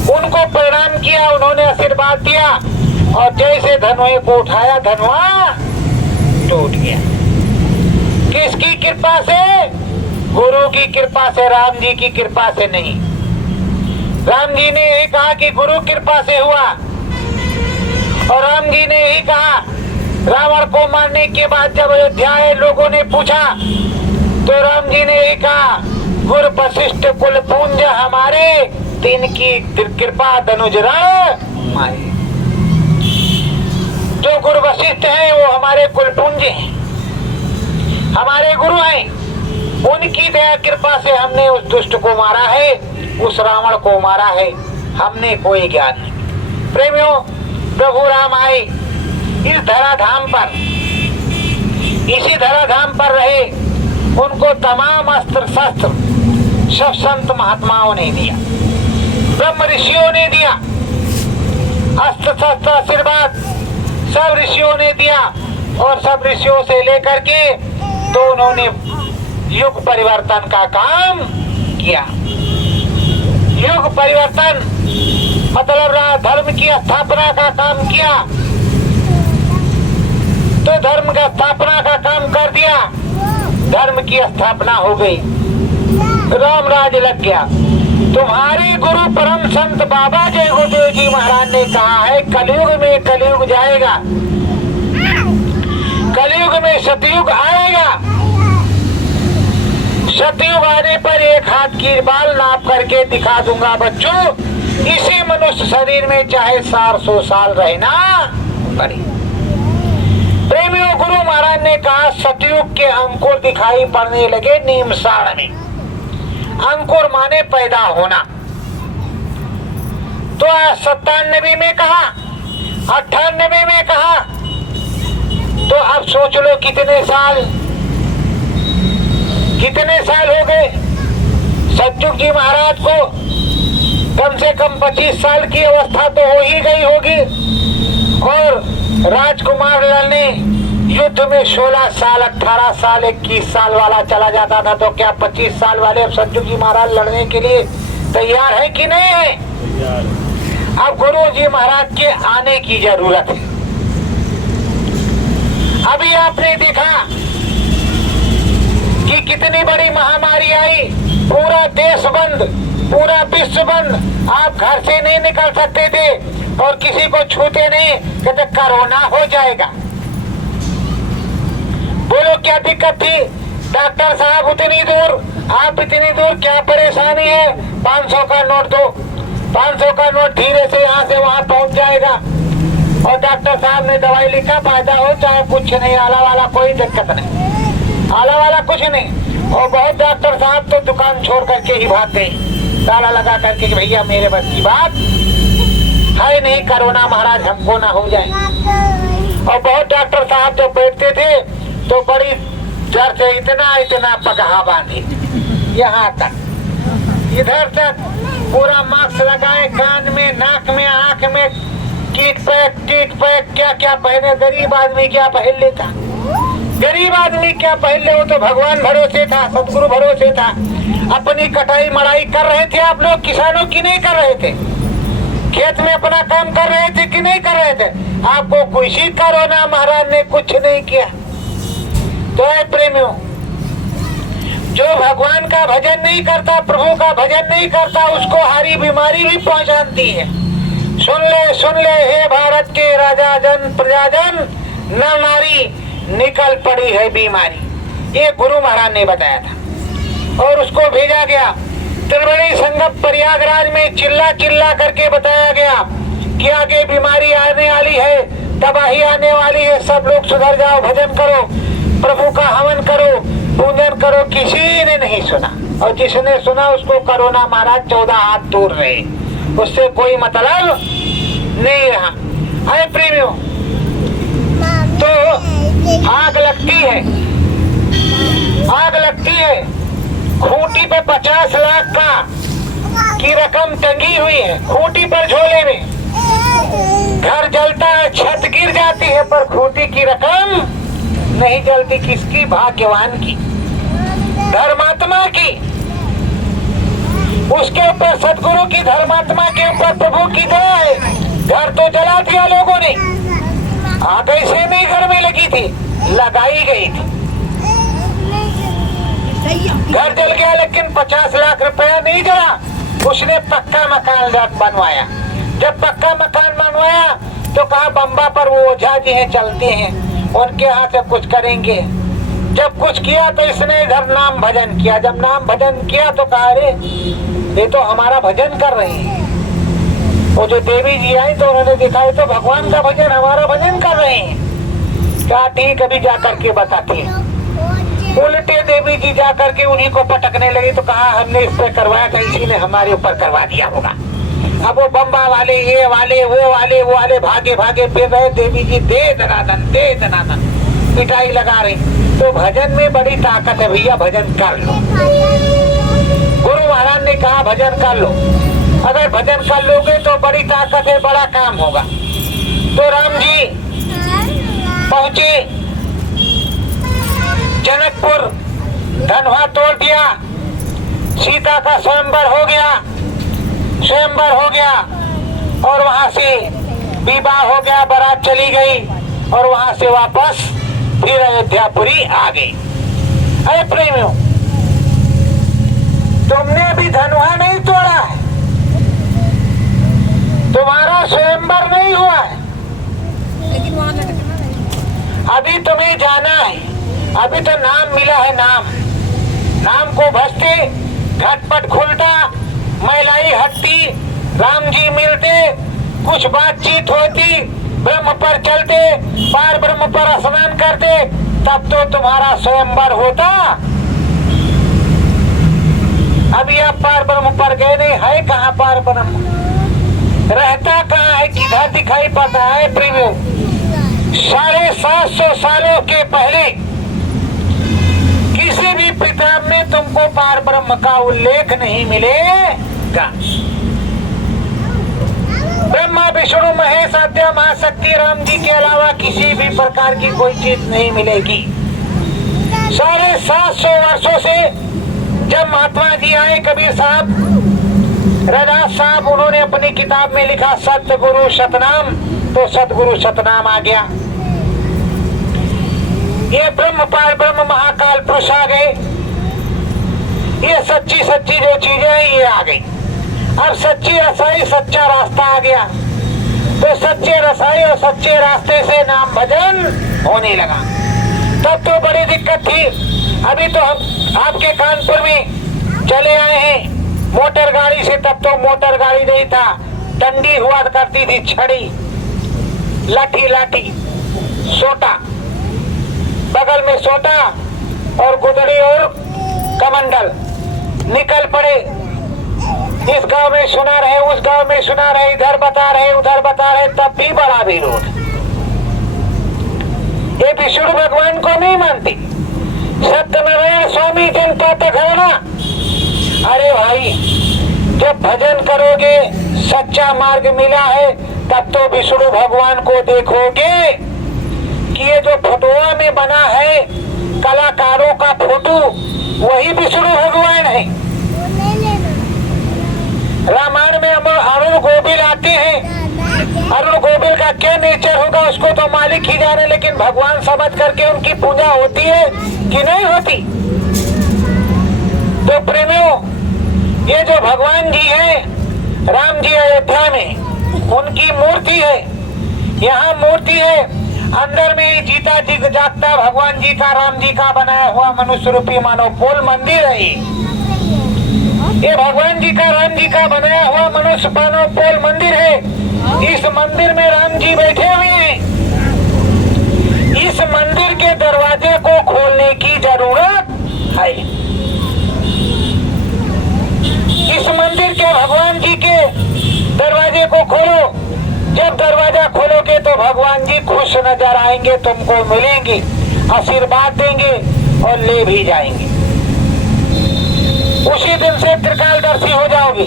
उनको प्रणाम किया, उन्होंने आशीर्वाद दिया और जैसे धनुए को उठाया, धनुआ टूट गया। किसकी कृपा से? गुरु की कृपा से, राम जी की कृपा से नहीं। राम जी ने यही कहा कि गुरु कृपा से हुआ, और राम जी ने यही कहा। रावण को मारने के बाद जब अयोध्या आए, लोगों ने पूछा तो राम जी ने यही कहा, गुरु वशिष्ठ कुल पुंज हमारे, तिनकी कृपा धनुजरण मारे। जो गुरु वशिष्ठ हैं वो हमारे कुलपुंज हैं, हमारे गुरु हैं। उनकी दया कृपा से हमने उस दुष्ट को मारा है, उस रावण को मारा है, हमने कोई ज्ञान नहीं। प्रेमियों, प्रभु राम आए इस धराधाम पर, इसी धराधाम पर रहे, उनको तमाम अस्त्र शस्त्र सब संत महात्माओं ने दिया, ब्रह्म ऋषियों ने दिया, अस्त्र शस्त्र आशीर्वाद सब ऋषियों ने दिया। और सब ऋषियों से लेकर के तो उन्होंने युग परिवर्तन का काम किया। युग परिवर्तन मतलब धर्म की स्थापना का काम किया। तो धर्म का स्थापना का काम कर दिया, धर्म की स्थापना हो गई, राम राज लग गया। तुम्हारे गुरु परम संत बाबा जय गुरुदेव जी महाराज ने कहा है, कलयुग में कलयुग जाएगा, कलयुग में सतयुग आएगा। सतयुग आने पर एक हाथ की बाल नाप करके दिखा दूंगा बच्चों, इसी मनुष्य शरीर में चाहे 400 साल रहना पड़े। प्रेमियों, गुरु महाराज ने कहा सतयुग के अंकुर दिखाई पड़ने लगे नीमसाण में। अंकुर माने पैदा होना। तो 97 में कहा, 98 में कहा, तो अब सोच लो कितने साल हो गए। सतयुग जी महाराज को कम से कम 25 साल की अवस्था तो हो ही गई होगी। और राजकुमार लाल ने युद्ध में 16 साल, 18 साल, 21 साल वाला चला जाता था, तो क्या 25 साल वाले अब सतयुग जी महाराज लड़ने के लिए तैयार है कि नहीं है? अब गुरु जी महाराज के आने की जरूरत है। अभी आपने देखा कि कितनी बड़ी महामारी आई, पूरा देश बंद, पूरा विश्व बंद, आप घर से नहीं निकल सकते थे और किसी को छूते नहीं, कहते कोरोना हो जाएगा। बोलो क्या दिक्कत थी? डॉक्टर साहब उतनी दूर, आप इतनी दूर, क्या परेशानी है? 500 का नोट दो, 500 का नोट धीरे से यहाँ से वहाँ पहुँच जाएगा। और डॉक्टर साहब ने दवाई लिखा, फायदा हो चाहे कुछ नहीं, आला वाला कोई दिक्कत नहीं, आला वाला कुछ नहीं। और बहुत डॉक्टर साहब तो दुकान छोड़ करके ही भागते, ताला लगा करके कि भैया मेरे बस की बात है नहीं, कोरोना महाराज हमको ना हो जाए। और बहुत डॉक्टर साहब जो बैठते थे तो बड़ी डर से इतना पगहा बांधे यहाँ तक, इधर तक पूरा मास्क लगाए, कान में, नाक में, आंख में, टीट पैक क्या क्या पहने। गरीब आदमी क्या पहन लेता? गरीब आदमी क्या पहन ले? वो तो भगवान भरोसे था, सदगुरु भरोसे था। अपनी कटाई मड़ाई कर रहे थे आप लोग, किसानों की नहीं कर रहे थे? खेत में अपना काम कर रहे थे कि नहीं कर रहे थे? आपको किसी कोरोना महाराज ने कुछ नहीं किया। तो है प्रेमियों, जो भगवान का भजन नहीं करता, प्रभु का भजन नहीं करता, उसको हारी बीमारी भी पहुंचाती है। सुन ले हे भारत के राजा जन प्रजाजन, न नारी निकल पड़ी है बीमारी। ये गुरु महाराज ने बताया था और उसको भेजा गया त्रिवेणी संगम प्रयागराज में, चिल्ला करके बताया गया कि आगे बीमारी आने वाली है, तबाही आने वाली है, सब लोग सुधर जाओ, भजन करो, प्रभु का हवन करो, पूजन करो। किसी ने नहीं सुना, और जिसने सुना उसको कोरोना महाराज 14 हाथ दूर रहे, उससे कोई मतलब नहीं रहा। अरे प्रेमियों, तो आग लगती है, खूंटी पे 50 लाख का की रकम टंगी हुई है, खूंटी पर झोले में। घर जलता है, छत गिर जाती है, पर खूंटी की रकम नहीं जलती। किसकी? भाग्यवान की, धर्मात्मा की। उसके ऊपर सदगुरु की, धर्मात्मा के ऊपर प्रभु की दया है। घर तो जला दिया लोगों ने, आग ऐसे नहीं घर में लगी थी, लगाई गई थी। घर जल गया, लेकिन 50 लाख रुपया नहीं जला। उसने पक्का मकान बनवाया। जब पक्का मकान बनवाया तो कहा बम्बा पर वो ओझा जी हैं, चलते हैं, उनके यहाँ से कुछ करेंगे। जब कुछ किया तो इसने इधर नाम भजन किया। जब नाम भजन किया तो कहा अरे ये तो हमारा भजन कर रहे हैं। वो जो देवी जी आई तो उन्होंने देखा ये तो भगवान का भजन, हमारा भजन कर रहे हैं। कहा ठीक, अभी जा करके बताती है। उल्टे देवी जी जा करके उन्हीं को पटकने लगी तो कहा हमने इस पे करवाया था, इसी ने हमारे ऊपर करवा दिया होगा। अब वो बम्बा वाले, ये वाले, वो वाले भागे फिर रहे। देवी जी दे दनादन पिटाई लगा रही। तो भजन में बड़ी ताकत है भैया, भजन कर लो। गुरु महाराज ने कहा भजन कर लो, अगर भजन कर लोगे तो बड़ी ताकत है, बड़ा काम होगा। तो राम जी पहुंचे जनकपुर, धनवा तोड़ दिया, सीता का स्वयंवर हो गया और वहां से विवाह हो गया, बारात चली गई और वहां से वापस फिर अयोध्यापुरी आ गई। अरे प्रेमियों, तुमने अभी धनवा नहीं तोड़ा है, तुम्हारा स्वयंवर नहीं हुआ है, अभी तुम्हें जाना है। अभी तो नाम मिला है, नाम को भजते, घटपट खुलता, महिलाई हटती, राम जी मिलते, कुछ बातचीत होती, ब्रह्म पर चलते, पार ब्रह्म पर स्नान करते, तब तो तुम्हारा स्वयंवर होता। अभी आप पार ब्रह्म पर गए नहीं, है कहाँ पार ब्रह्म? रहता कहाँ है, किधर दिखाई पड़ता है? प्रेमियों, 750 सालों के पहले किसी भी किताब में तुमको पार ब्रह्म का उल्लेख नहीं मिलेगा। ब्रह्मा विष्णु महेश आद्या महाशक्ति राम जी के अलावा किसी भी प्रकार की कोई चीज नहीं मिलेगी। 750 वर्षों से जब महात्मा जी आए, कबीर साहब रघुनाथ साहब उन्होंने अपनी किताब में लिखा सतगुरु सतनाम, तो सतगुरु सतनाम आ गया। ये ब्रह्म पार ब्रह्म महाकाल पुरुष आ गए। ये सच्ची सच्ची जो चीजें हैं ये आ गई। अब सच्ची रसाई सच्चा रास्ता आ गया, तो सच्चे रसाई और सच्चे रास्ते से नाम भजन होने लगा। तब तो बड़ी दिक्कत थी। अभी तो हम आपके कानपुर में चले आए हैं मोटर गाड़ी से, तब तो मोटर गाड़ी नहीं था, डंडी हुआ करती थी, छड़ी, लाठी लाठी, सोटा, बगल में सोटा और गुदड़ी और कमंडल। निकल पड़े, इस गांव में सुना रहे, उस गांव में सुना रहे, इधर बता रहे, उधर बता रहे, तब भी बड़ा विरोध। ये विष्णु भगवान को नहीं मानती। सत्यनारायण स्वामी जनता तक है ना। अरे भाई, जब भजन करोगे, सच्चा मार्ग मिला है, तब तो विष्णु भगवान को देखोगे कि ये जो फोटोआ में बना है कलाकारों का फोटो, वही विष्णु भगवान है। रामायण में अरुण गोविल आते हैं। अरुण गोविल का क्या नेचर होगा उसको तो मालिक ही जाने, लेकिन भगवान समझ करके उनकी पूजा होती है कि नहीं होती। तो प्रेमियों, ये जो भगवान जी है, राम जी अयोध्या में उनकी मूर्ति है, यहाँ मूर्ति है, अंदर में जीता जी जागता भगवान जी का, राम जी का बनाया हुआ मनुष्य रूपी मानव पोल मंदिर है। ये भगवान जी का, राम जी का बनाया हुआ मनुष्य मानव पोल मंदिर है। इस मंदिर में राम जी बैठे हुए हैं। इस मंदिर के दरवाजे को खोलने की जरूरत है। इस मंदिर के भगवान जी के दरवाजे को खोलो। जब दरवाजा खोलोगे तो भगवान जी खुश नजर आएंगे, तुमको मिलेंगे, आशीर्वाद देंगे और ले भी जाएंगे। उसी दिन से त्रिकालदर्शी हो जाओगे,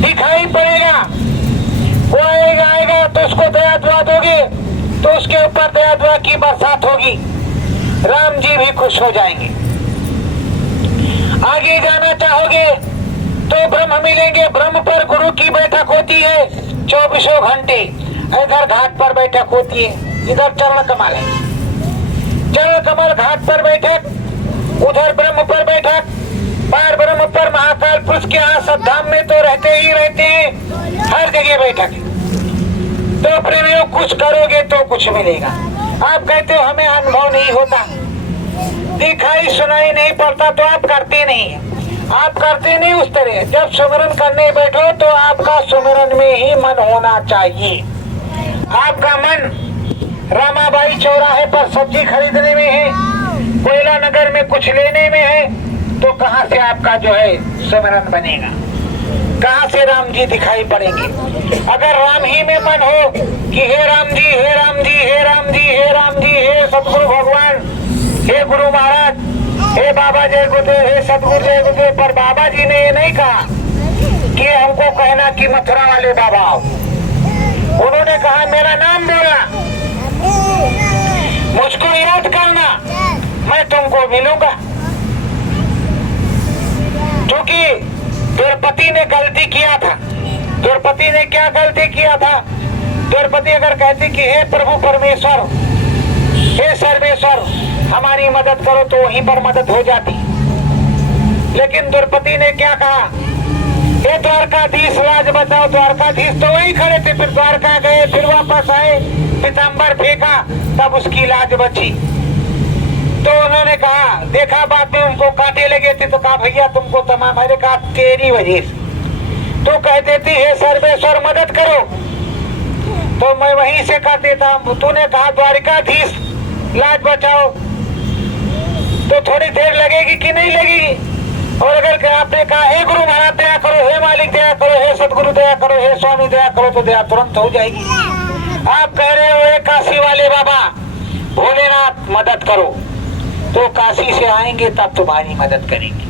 दिखाई पड़ेगा। वो आएगा तो उसको दया दुआ दोगे तो उसके ऊपर दया दुआ की बरसात होगी, राम जी भी खुश हो जाएंगे। आगे जाना चाहोगे तो ब्रह्म मिलेंगे। ब्रह्म पर गुरु की बैठक होती है 24 घंटे। इधर घाट पर बैठक होती है, इधर चरण कमल है, चरण कमल घाट पर बैठक, उधर ब्रह्म पर बैठक। पार ब्रह्म पर महाकाल पुरुष के यहाँ सद्धाम में तो रहते ही रहते हैं, हर जगह बैठक। तो प्रेमियों, कुछ करोगे तो कुछ मिलेगा। आप कहते हो हमें अनुभव नहीं होता, दिखाई सुनाई नहीं पड़ता, तो आप करते नहीं है। आप करते नहीं उस तरह। जब सुमिरन करने बैठो तो आपका सुमिरन में ही मन होना चाहिए। आपका मन रामाबाई चौराहे पर सब्जी खरीदने में है, कोयला नगर में कुछ लेने में है, तो कहाँ से आपका जो है सुमिरन बनेगा? कहाँ से राम जी दिखाई पड़ेंगे? अगर राम ही में मन हो कि हे राम जी, हे राम जी, हे राम जी, हे राम जी, हे सतगुरु भगवान, हे गुरु महाराज, हे बाबा जय गुरुदेव, हे सतगुरु जय गुरुदेव, पर बाबा जी ने ये नहीं कहा कि हमको कहना कि मथुरा वाले बाबा आओ। उन्होंने कहा मेरा नाम बोला, मुझको याद करना, मैं तुमको मिलूंगा। क्योंकि द्रौपदी ने गलती किया था। द्रौपदी ने क्या गलती किया था? द्रौपदी अगर कहती कि हे प्रभु परमेश्वर, हे सर्वेश्वर, हमारी मदद करो, तो वहीं पर मदद हो जाती। लेकिन द्रौपदी ने क्या कहा? हे द्वारकाधीश लाज बचाओ। द्वारकाधीश तो वहीं खड़े थे, फिर द्वारका गए, फिर वापस आए, पीताम्बर फेंका, तब उसकी लाज बची। तो उन्होंने कहा, देखा बाद में उनको कांटे लगे थे, तो कहा भैया तुमको तमाम, मैंने कहा तेरी वजह से। तो कह देती हे सर्वेश्वर मदद करो, तो मैं वहीं से कह देता। तूने कहा द्वारकाधीश लाज बचाओ, तो थोड़ी देर लगेगी कि नहीं लगेगी? और अगर आपने कहा हे गुरु महाराज दया करो, हे मालिक दया करो, हे सतगुरु दया करो, हे स्वामी दया करो, तो दया तुरंत हो जाएगी। आप कह रहे हो काशी वाले बाबा भोलेनाथ मदद करो, तो काशी से आएंगे तब तुम्हारी मदद करेंगे।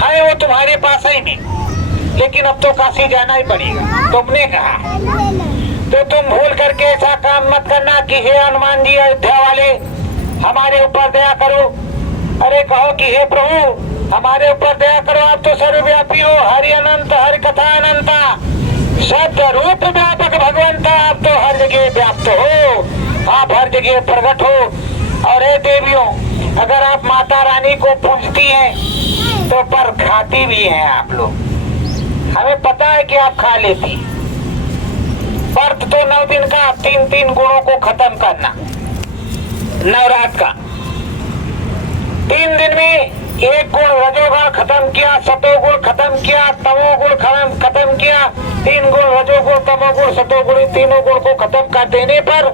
है वो तुम्हारे पास ही में, लेकिन अब तो काशी जाना ही पड़ेगा। तुमने कहा तो तुम भूल करके ऐसा काम मत करना कि हे हनुमान जी अयोध्या वाले हमारे ऊपर दया करो। अरे कहो कि हे प्रभु हमारे ऊपर दया करो, आप तो सर्वव्यापी हो, हरि अनंत, हरि कथा अनंता, शब्द रूप व्यापक भगवंता, आप तो हर जगह व्याप्त हो, आप हर जगह प्रकट हो। और हे देवियों, अगर आप माता रानी को पूजती हैं तो पर खाती भी हैं आप लोग, हमें पता है कि आप खा लेती। व्रत तो 9 दिन का 3 गुणों को खत्म करना, नवरात्र का 3 दिन में 1 गुण रजोगुण खत्म किया, सतोगुण खत्म किया, तमोगुण खत्म किया, 3 गुण रजोगुण तमोगुण सतोगुण, तीनों गुण को खत्म कर देने पर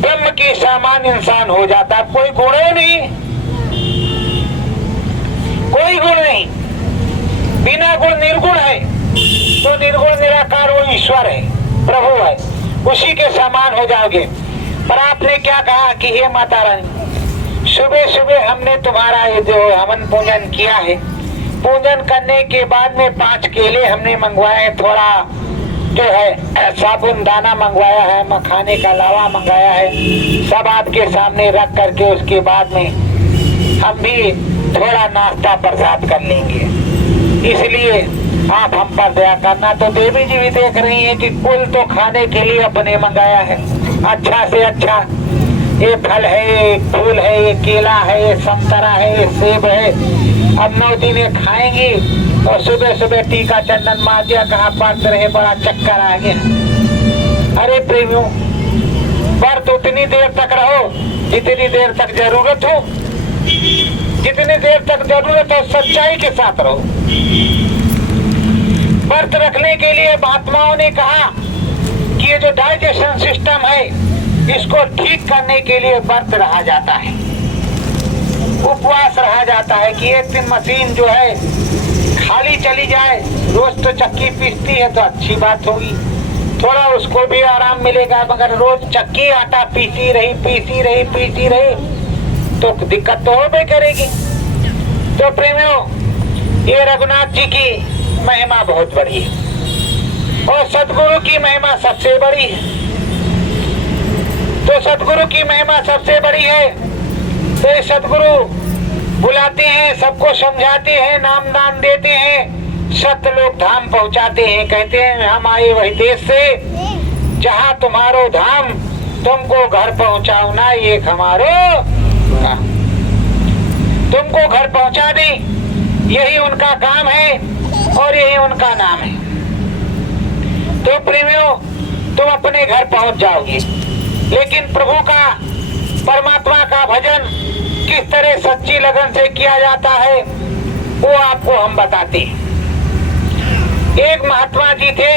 ब्रह्म के समान इंसान हो जाता है। कोई गुण ही नहीं, कोई गुण नहीं, बिना गुण निर्गुण है, तो निर्गुण निराकार वो ईश्वर है, प्रभु है, उसी के समान हो जाओगे। पर आपने क्या कहा कि हे माता रानी, सुबह सुबह हमने तुम्हारा ये जो हवन पूजन किया है, पूजन करने के बाद में 5 केले हमने मंगवाए, थोड़ा जो है साबुन दाना मंगवाया है, मखाने का लावा मंगाया है, सब आपके सामने रख करके उसके बाद में हम भी थोड़ा नाश्ता प्रसाद कर लेंगे, इसलिए आप हम पर दया करना। तो देवी जी भी देख रही हैं कि कुल तो खाने के लिए अपने मंगाया है, अच्छा से अच्छा, ये फल है, ये फूल है, ये केला है, ये संतरा है, ये सेब है, अब 9 दिन ये खाएंगी। और सुबह सुबह टीका चंदन मार दिया, कहाँ पात रहे, बड़ा चक्कर आ गया। अरे प्रेमियों, व्रत उतनी देर तक रहो जितनी देर तक जरूरत हो, जितनी देर तक जरूरत हो सच्चाई के साथ रहो। व्रत रखने के लिए महात्माओं ने कहा कि ये जो डाइजेशन सिस्टम है इसको ठीक करने के लिए व्रत रहा जाता है, उपवास रहा जाता है कि एक दिन मशीन जो है खाली चली जाए, रोज तो चक्की पीसती है तो अच्छी बात होगी, थोड़ा उसको भी आराम मिलेगा, मगर रोज चक्की आटा पीसी रही तो दिक्कत तो होबे करेगी। तो प्रेमियों, ये रघुनाथ जी की महिमा बहुत बड़ी है और सदगुरु की महिमा सबसे बड़ी है। तो सदगुरु की महिमा सबसे बड़ी है, तो ये सदगुरु बुलाते हैं, सबको समझाते हैं, नाम दान देते हैं, सत्य लोग धाम पहुंचाते हैं, कहते हैं हम आए वही देश से जहाँ तुम्हारो धाम, तुमको घर पहुंचाओ ना, ये हमारो तुमको घर पहुंचा दे, यही उनका काम है और यही उनका नाम है। तो प्रेमियों, तुम अपने घर पहुंच जाओगे, लेकिन प्रभु का, परमात्मा का भजन किस तरह सच्ची लगन से किया जाता है वो आपको हम बताते हैं। एक महात्मा जी थे,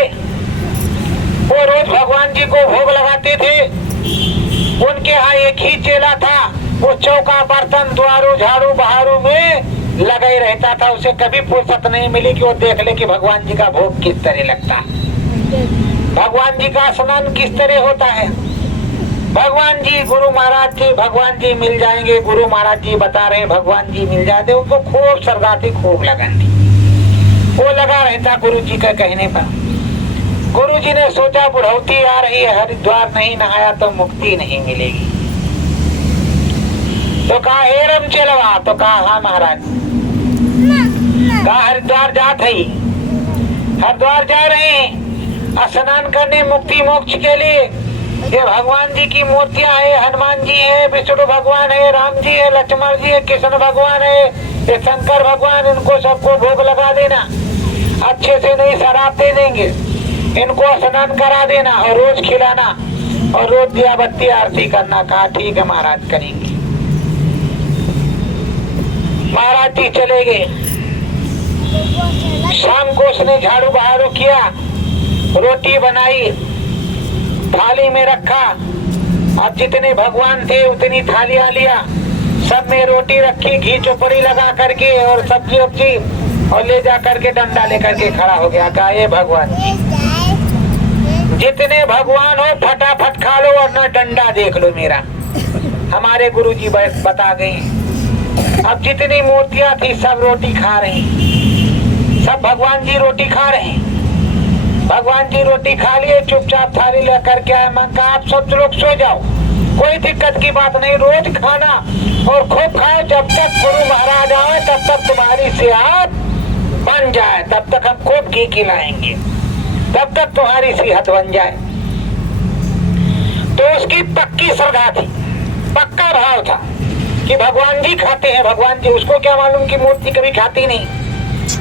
वो रोज भगवान जी को भोग लगाते थे। उनके यहाँ एक ही चेला था, वो चौका बर्तन द्वारू झाड़ू बहारू में लगा ही रहता था, उसे कभी फुर्सत नहीं मिली कि वो देख ले कि भगवान जी का भोग किस तरह लगता है, भगवान जी का स्नान किस तरह होता है। भगवान जी, गुरु महाराज जी, भगवान जी मिल जाएंगे, गुरु महाराज जी बता रहे भगवान जी मिल जाते, उनको खूब श्रद्धा थी, खूब लगन थी, वो लगा रहता गुरु जी का कहने पर। गुरु जी ने सोचा बुढ़ौती आ रही है, हरिद्वार नहीं नहाया तो मुक्ति नहीं मिलेगी, तो कहा हे रम चलवा, तो कहा हाँ महाराज, कहा हरिद्वार जात है, हरिद्वार जा रहे हैं स्नान करने मुक्ति मोक्ष के लिए। ये भगवान जी की मूर्तियां है, हनुमान जी है, विष्णु भगवान है, राम जी है, लक्ष्मण जी है, कृष्ण भगवान है, ये शंकर भगवान, इनको सबको भोग लगा देना, अच्छे से नहीं शराब दे देंगे, इनको स्नान करा देना और रोज खिलाना और रोज दिया बत्ती आरती करना। कहा ठीक है महाराज करेंगे। महाराज जी चले गए। शाम को उसने झाड़ू बहारू किया, रोटी बनाई, थाली में रखा, अब जितने भगवान थे उतनी थालियां लिया, सब में रोटी रखी, घी चौपड़ी लगा करके और सब्जी वब्जी, और ले जा करके डंडा लेकर के खड़ा हो गया। कहा ये भगवान जी, जितने भगवान हो फटाफट खा लो वरना डंडा देख लो मेरा। हमारे गुरु जी बता गए। अब जितनी मूर्तियां थी सब रोटी खा रही, सब भगवान जी रोटी खा रहे हैं। भगवान जी रोटी खा लिए, चुपचाप थाली लेकर के आए। मन कहा आप सब लोग सो जाओ, कोई दिक्कत की बात नहीं, रोज खाना और खूब खाओ। जब तक गुरु महाराज आए तब तक तुम्हारी सेहत बन जाए, तब तक हम खूब घी खिलाएंगे, तब तक तुम्हारी सेहत बन जाए। तो उसकी पक्की श्रद्धा थी, पक्का भाव था कि भगवान जी खाते हैं। भगवान जी, उसको क्या मालूम कि मूर्ति कभी खाती नहीं,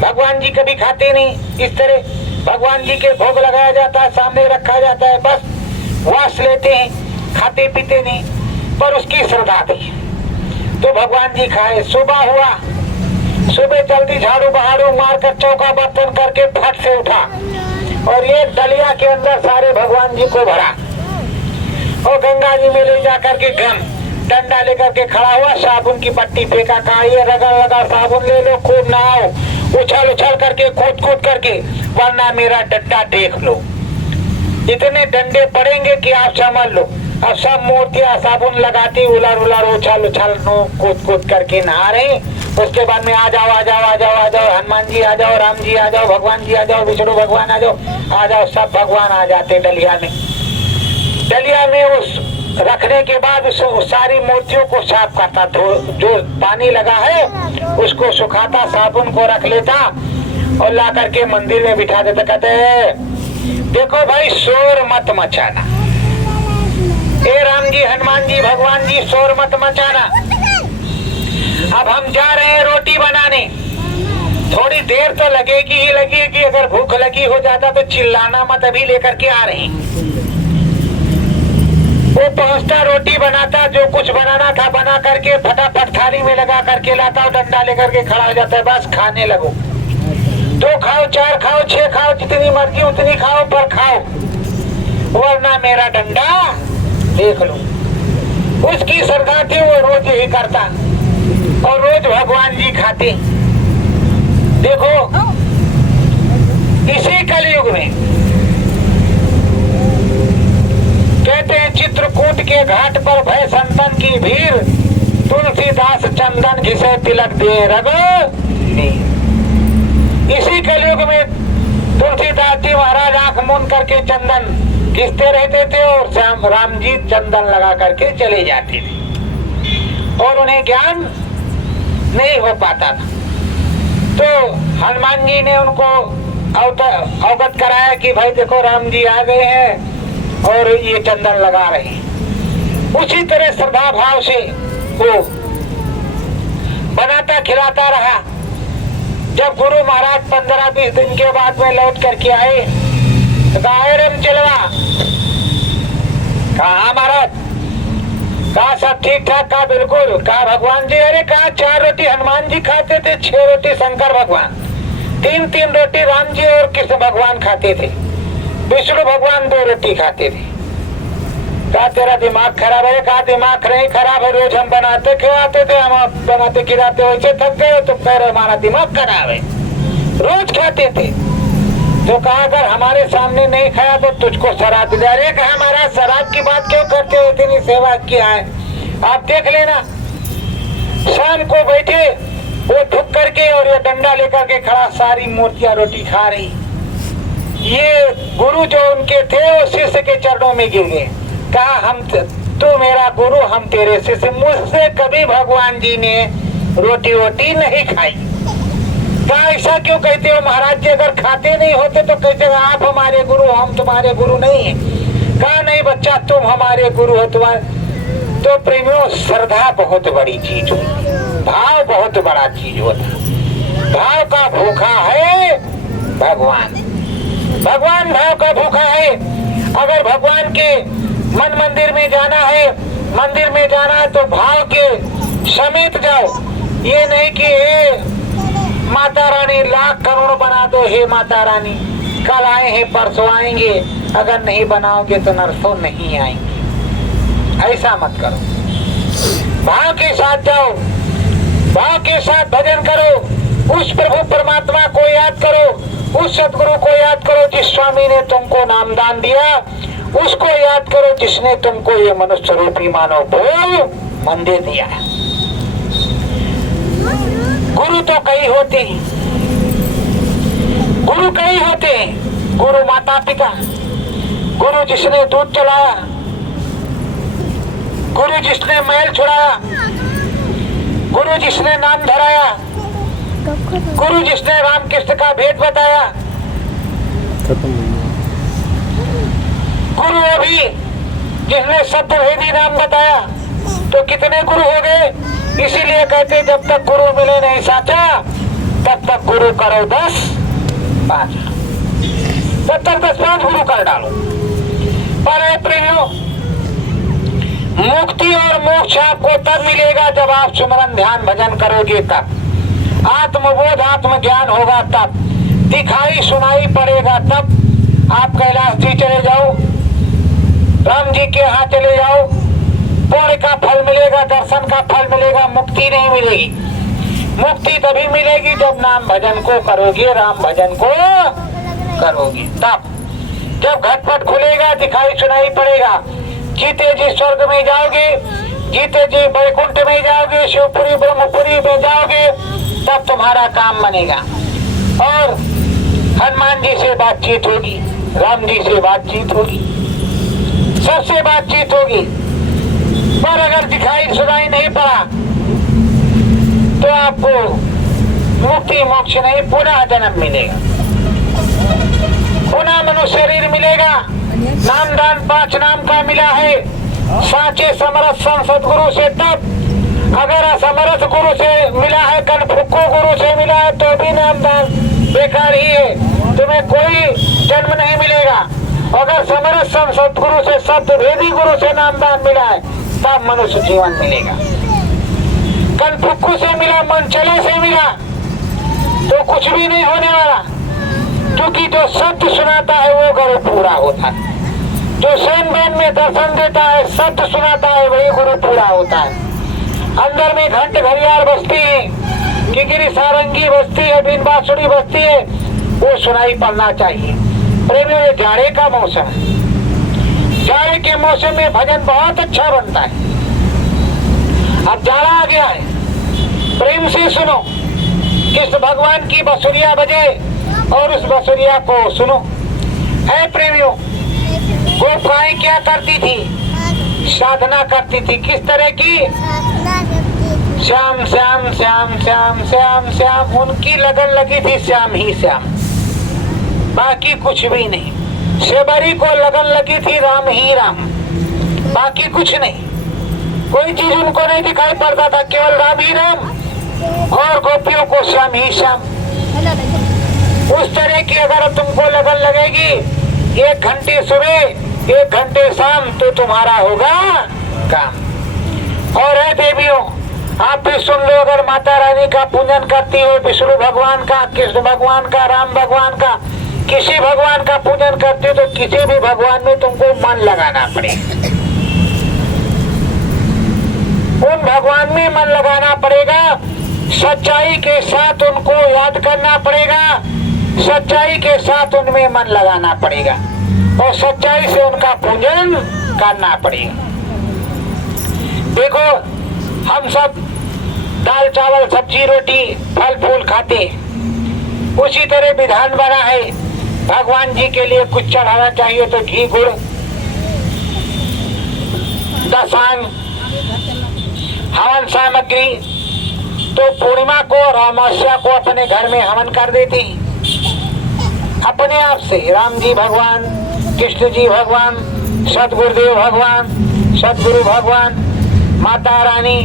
भगवान जी कभी खाते नहीं। इस तरह भगवान जी के भोग लगाया जाता है, सामने रखा जाता है, बस वास लेते हैं, खाते पीते नहीं, पर उसकी श्रद्धा थी। तो भगवान जी खाए। सुबह हुआ, सुबह जल्दी झाड़ू बहाड़ू मारकर चौका बर्तन करके फट से उठा और ये डलिया के अंदर सारे भगवान जी को भरा और गंगा जी में ले जा करके डंडा लेकर के खड़ा हुआ, साबुन की पट्टी फेंका, कहा ये रगड़ रगड़ साबुन ले लो, खूब नहाओ, उछल उछल करके, कूद कूद करके, वरना मेरा डंडा देख लो। इतने डंडे पड़ेंगे कि आप समझ लो। अब सब मूर्तियां साबुन लगाती उलर उलर उछल उछल कूद कूद करके नहा रही। उसके बाद में आ जाओ आ जाओ आ जाओ आ जाओ, हनुमान जी आ जाओ, राम जी आ जाओ, भगवान जी आ जाओ, विष्णु भगवान आ जाओ, सब भगवान आ जाते डलिया में। डलिया में उस रखने के बाद उस सारी मूर्तियों को साफ करता, जो पानी लगा है उसको सुखाता, साबुन को रख लेता और ला करके मंदिर में बिठा देता। कहते देखो भाई, शोर मत मचाना, ए राम जी, हनुमान जी, भगवान जी, शोर मत मचाना। अब हम जा रहे हैं रोटी बनाने, थोड़ी देर तो लगेगी ही लगेगी, अगर भूख लगी हो जाता तो चिल्लाना मत, अभी लेकर के आ रहे हैं। वो पहुंचता, रोटी बनाता, जो कुछ बनाना था बना करके फटाफट थाली में लगा करके लाता और डंडा लेकर के खड़ा हो जाता है, बस खाने लगो। 2 खाओ, 4 खाओ, 6 खाओ, जितनी मर्जी उतनी खाओ, पर खाओ, वरना मेरा डंडा देख लो। उसकी श्रद्धा थी, वो रोज यही करता और रोज भगवान जी खाते। देखो इसी कलयुग में कहते हैं, चित्रकूट के घाट पर भय संतन की भीड़, तुलसीदास चंदन घिसे तिलक दिए रग। इसी कलयुग में तुलसीदास जी महाराज आंख मूंद करके चंदन घिसते रहते थे और राम जी चंदन लगा करके चले जाते थे और उन्हें ज्ञान नहीं हो पाता था। तो हनुमान जी ने उनको अवगत कराया कि भाई देखो, राम जी आ गए हैं और ये चंदन लगा रहे हैं। उसी तरह श्रद्धा भाव से वो बनाता खिलाता रहा। जब गुरु महाराज 15-20 दिन के बाद में लौट करके आए तो कहा, रम चलवा, कहा महाराज, कहा सब ठीक ठाक, कहा बिल्कुल, कहा भगवान जी, अरे कहा 4 रोटी हनुमान जी खाते थे, 6 रोटी शंकर भगवान, 3-3 रोटी राम जी और कृष्ण भगवान खाते थे, विष्णु भगवान 2 रोटी खाते थे। कहा तेरा दिमाग खराब है? कहा दिमाग नहीं खराब है, रोज हम बनाते खिलाते थे, हम बनाते खिलाते वैसे थक गए, तुम कह रहे हमारा दिमाग खराब है, रोज खाते थे। तो कहा अगर हमारे सामने नहीं खाया तो तुझको शराब दिला। अरे कहा महाराज, शराब की बात क्यों करते हो, इतनी सेवा किया है, आप देख लेना। शाम को बैठे वो ढुक करके और ये डंडा लेकर के खड़ा, सारी मूर्तियां रोटी खा रही। ये गुरु जो उनके थे वो शिष्य के चरणों में गिर गए। कहा हम, तू मेरा गुरु, हम तेरे शिष्य, मुझसे कभी भगवान जी ने रोटी वोटी नहीं खाई। कहा ऐसा क्यों कहते हो महाराज जी, अगर खाते नहीं होते तो कहते हो आप हमारे गुरु, हम तुम्हारे गुरु नहीं है। कहा नहीं बच्चा, तुम हमारे गुरु हो। तुम्हारे तो प्रेमियों, श्रद्धा बहुत बड़ी चीज हो, भाव बहुत बड़ा चीज होता। भाव का भूखा है भगवान, भगवान भाव का भूखा है। अगर भगवान के मन मंदिर में जाना है, मंदिर में जाना है तो भाव के समेत जाओ। ये नहीं कि हे माता रानी लाख करोड़ बना दो, हे माता रानी कल आए हैं परसों आएंगे, अगर नहीं बनाओगे तो नरसों नहीं आएंगे। ऐसा मत करो, भाव के साथ जाओ, भाव के साथ भजन करो, उस प्रभु परमात्मा को याद करो, उस सदगुरु को याद करो जिस स्वामी ने तुमको नामदान दिया, उसको याद करो जिसने तुमको ये मनुष्य रूपी मानव भोग मंदिर दिया। गुरु तो कई होते हैं, गुरु कई होते हैं। गुरु माता पिता, गुरु जिसने दूध चलाया, गुरु जिसने मैल छुड़ाया, गुरु जिसने नाम धराया, गुरु जिसने राम कृष्ण का भेद बताया, गुरु अभी जिसने सत्यभेदी नाम बताया, तो कितने गुरु हो गए। इसीलिए कहते जब तक गुरु मिले नहीं साचा, तब तक गुरु करो 10 5, तब तक 10 5 गुरु कर डालो। पर प्रेमियों, मुक्ति और मोक्ष आपको तब मिलेगा जब आप सुमरन ध्यान भजन करोगे, तब आत्मबोध आत्मज्ञान होगा, तब दिखाई सुनाई पड़ेगा, तब आप कैलाश जी चले जाओ, राम जी के यहाँ चले जाओ, पुण्य का फल मिलेगा, दर्शन का फल मिलेगा, मुक्ति नहीं मिलेगी। मुक्ति तभी मिलेगी जब नाम भजन को करोगे, राम भजन को करोगे, तब जब घटपट खुलेगा, दिखाई सुनाई पड़ेगा, जीते जी स्वर्ग में जाओगे, जीते जी वैकुंठ में जाओगे, शिवपुरी ब्रह्मपुरी में जाओगे, तब तुम्हारा काम बनेगा। और हनुमान जी से बातचीत होगी, राम जी से बातचीत होगी, सबसे बातचीत होगी। पर अगर दिखाई सुनाई नहीं पड़ा तो आपको मुक्ति मोक्ष नहीं, पुनः जन्म मिलेगा, पुनः मनुष्य शरीर मिलेगा। नाम दान 5 नाम का मिला है, साचे समरथ सदगुरु से, तब अगर असमरथ गुरु से मिला है, कनफुक्को गुरु से मिला है, तो भी नाम दान बेकार ही है, तुम्हें कोई जन्म नहीं मिलेगा। अगर समरथ सदगुरु से, सत्यभेदी गुरु से नाम दान मिला है, तब मनुष्य जीवन मिलेगा। कनफुक्कू से मिला, मनचले से मिला, तो कुछ भी नहीं होने वाला, क्योंकि जो सत्य सुनाता है वो गुरु पूरा होता है। जो सैन बैन में दर्शन देता है, सत्य सुनाता है, वही गुरु पूरा होता है। अंदर में घंट घड़ियाल बजती है, किकिरी सारंगी बजती है, बीन बांसुरी बजती है, वो सुनाई पड़ना चाहिए। प्रेमियों, ये जाड़े का मौसम है, जाड़े के मौसम में भजन बहुत अच्छा बनता है। अब जाड़ा आ गया है, प्रेम से सुनो, कृष्ण भगवान की बसुरिया बजे और उस बसुरिया को सुनो। है प्रेमियों, गोपिकाएं क्या करती थी? साधना करती थी। किस तरह की? श्याम श्याम श्याम श्याम श्याम श्याम, उनकी लगन लगी थी श्याम ही श्याम, बाकी कुछ भी नहीं। शेबरी को लगन लगी थी राम ही राम, बाकी कुछ नहीं, कोई चीज उनको नहीं दिखाई पड़ता था, केवल राम ही राम, और गोपियों को श्याम ही श्याम। उस तरह की अगर तुमको लगन लगेगी 1 घंटे सुबह 1 घंटे शाम, तो तुम्हारा होगा काम। और है देवियों, आप भी सुन लो, अगर माता रानी का पूजन करती हो, विष्णु भगवान का, कृष्ण भगवान का, राम भगवान का, किसी भगवान का पूजन करते हो, तो किसी भी भगवान में तुमको मन लगाना पड़ेगा, उन भगवान में मन लगाना पड़ेगा, सच्चाई के साथ उनको याद करना पड़ेगा, सच्चाई के साथ उनमें मन लगाना पड़ेगा, और सच्चाई से उनका पूजन करना पड़ेगा। देखो, हम सब दाल चावल सब्जी रोटी फल फूल खाते हैं, उसी तरह विधान बना है, भगवान जी के लिए कुछ चढ़ाना चाहिए तो घी गुड़ दशांग हवन सामग्री, तो पूर्णिमा को और अमावस्या को अपने घर में हवन कर देते हैं अपने आप से। राम जी भगवान, कृष्ण जी भगवान, सतगुरुदेव भगवान, सतगुरु भगवान, माता रानी,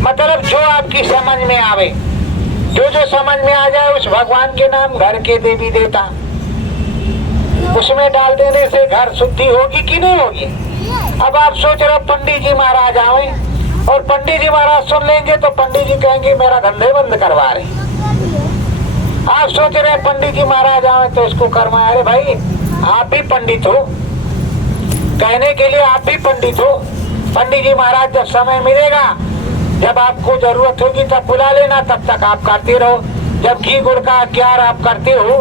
मतलब जो आपकी समझ में आवे, जो जो समझ में आ जाए, उस भगवान के नाम घर के देवी देवता, उसमें डाल देने से घर शुद्धि होगी कि नहीं होगी। अब आप सोच रहे पंडित जी महाराज आवे, और पंडित जी महाराज सुन लेंगे तो पंडित जी कहेंगे मेरा धंधे बंद करवा रहे। आप सोच रहे पंडित जी महाराज आवे तो उसको करवा, अरे भाई आप भी पंडित हो, कहने के लिए आप भी पंडित हो। पंडित जी महाराज जब समय मिलेगा, जब आपको जरूरत होगी तब बुला लेना, तब तक आप करते रहो। जब घी गुड़ का क्यार आप करते हो,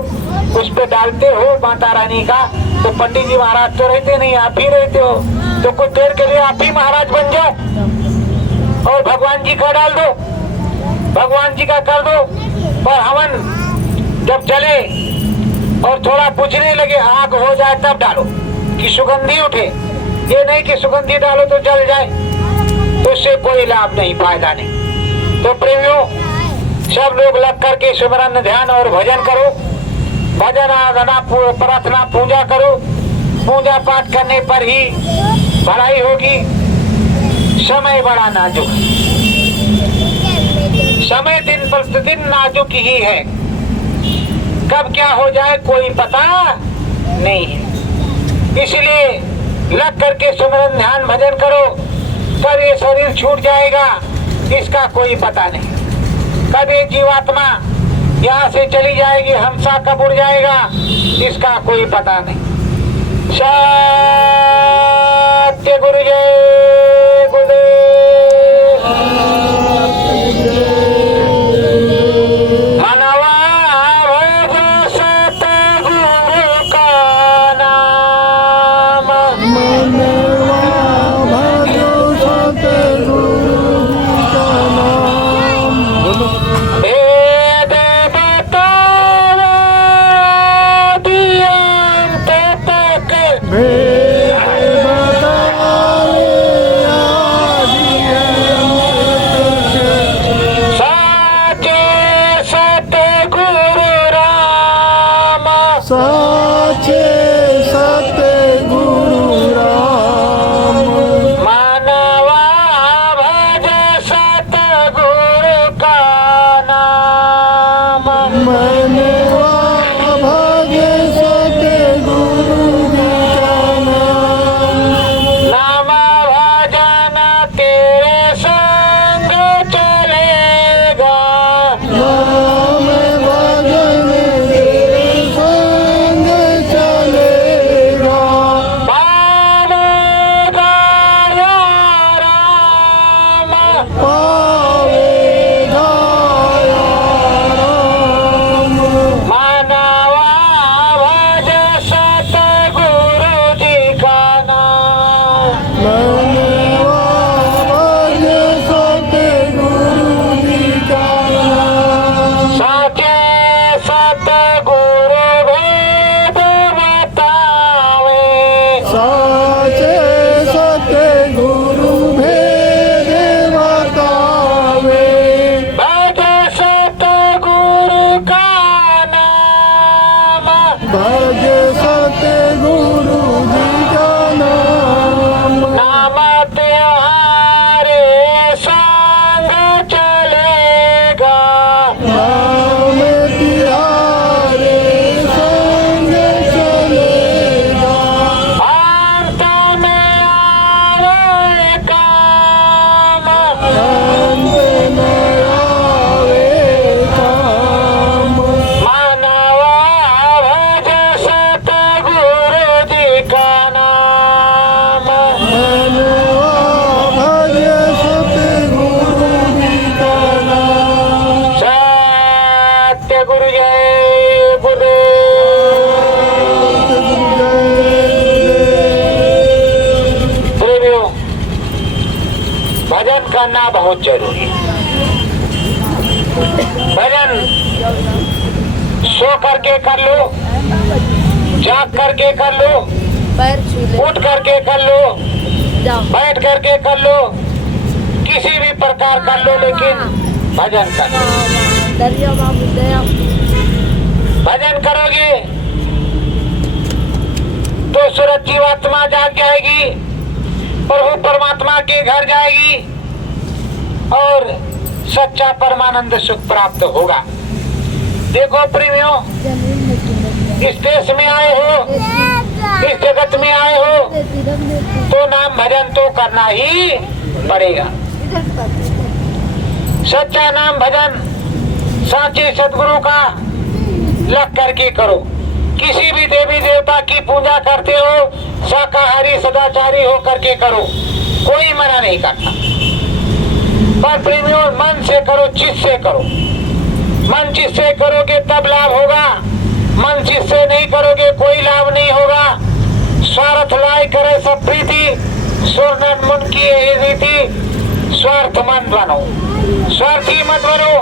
उस पे डालते हो माता रानी का, तो पंडित जी महाराज तो रहते नहीं, आप ही रहते हो, तो कुछ देर के लिए आप ही महाराज बन जाओ और भगवान जी का डाल दो, भगवान जी का कर दो। पर हवन जब जले और थोड़ा बुझने लगे, आग हो जाए, तब डालो कि सुगंधी उठे। ये नहीं कि सुगंधी डालो तो जल जाए, तो उससे कोई लाभ नहीं, फायदा नहीं। तो प्रेमियों, सब लोग लग करके सिमरन ध्यान और भजन करो। भजन आराधना प्रार्थना पूजा करो। पूजा पाठ करने पर ही भलाई होगी। समय बड़ा नाजुक, समय दिन प्रतिदिन नाजुक ही है। कब क्या हो जाए कोई पता नहीं है। इसलिए लग करके सिमरन ध्यान भजन करो। कब ये शरीर छूट जाएगा इसका कोई पता नहीं। कब ये जीवात्मा यहाँ से चली जाएगी, हमसा कब उड़ जाएगा इसका कोई पता नहीं। सत्य गुरु जय गुरुदेव। मनवा भज सतगुरु का नाम, मनवा भजो सतगुरु का नाम। वेद बतावे दियंत तक, वेद बतावे आदि अंत तक। साचे सतगुरु राम, साचे सतगुरु राम। मानवा भज सतगुरु का नाम। मनवा भज सतगुरु का नाम। नाम भजन तेरे संग चलेगा, नाम भजन तेरे संग चलेगा। पावेगा या राम। पावेगा राम। मानवा भज सतगुरु जी का नाम। मनवा भज सतगुरु जी का नाम। साचे सतगुरु भेद बतावे, साचे सतगुरु भेद बतावे। भज सतगुरु का नाम। भज सतगुरु जी का नाम। नाम तुम्हारे संग चलेगा, नाम तिहारे संग चलेगा। अंत में आवे काम। अंत न आवे काम। मानवा भज सतगुरु जी का नाम। मनवा भज सतगुरु जी का नाम। सत्य गुरु जय गुरुदेव। प्रेमियों, भजन करना बहुत जरूरी है। भजन सो करके कर लो, जाग करके कर लो, पैर छू ले उठ करके कर लो, जाओ। बैठ करके कर लो, किसी भी प्रकार कर लो, लेकिन भजन कर लो। दरिया बाबू दया। भजन करोगे तो सूरज जीवात्मा जाग जाएगी, प्रभु परमात्मा के घर जाएगी और सच्चा परमानंद सुख प्राप्त होगा। देखो प्रेमियों, इस देश में आए हो, इस जगत में आए हो तो नाम भजन तो करना ही पड़ेगा। सच्चा नाम भजन साचे सदगुरु का लग करके करो। किसी भी देवी देवता की पूजा करते हो, शाकाहारी सदाचारी हो करके करो, कोई मना नहीं करता। पर प्रेमियों, मन से करो, चित्त से करो। मन चित्त से करोगे तब लाभ होगा, मन चित्त से नहीं करोगे कोई लाभ नहीं होगा। स्वार्थ लाई करे सब प्रीति, स्वर्ण मुन की यही रीति। स्वार्थ मन बनो, स्वार्थी मत बनो,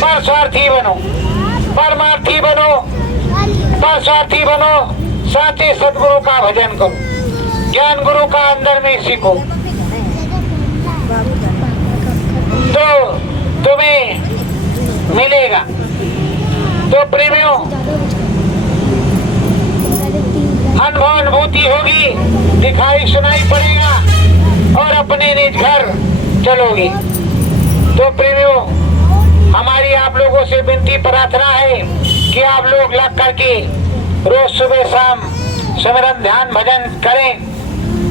पर स्वार्थी बनो, परमार्थी बनो, पर स्वार्थी बनो। साचे सदगुरु का भजन करो, ज्ञान गुरु का अंदर में सीखो। तो तुम्हें मिलेगा। तो प्रेमियों, अनुभूति होगी, दिखाई सुनाई पड़ेगा और अपने निज घर चलोगे। तो प्रेमियों, हमारी आप लोगों से विनती प्रार्थना है कि आप लोग लग करके रोज सुबह शाम सिमरन ध्यान भजन करें।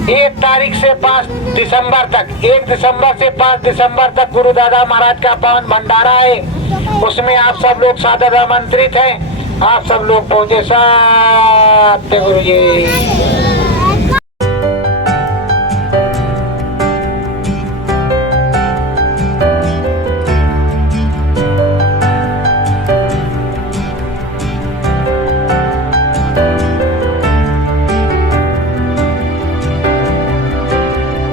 1 तारीख से 5 दिसंबर तक, 1 दिसंबर से 5 दिसंबर तक गुरु दादा महाराज का पावन भंडारा है। उसमें आप सब लोग सादर आमंत्रित हैं। आप सब लोग पहुंचे। सत्य गुरु जी।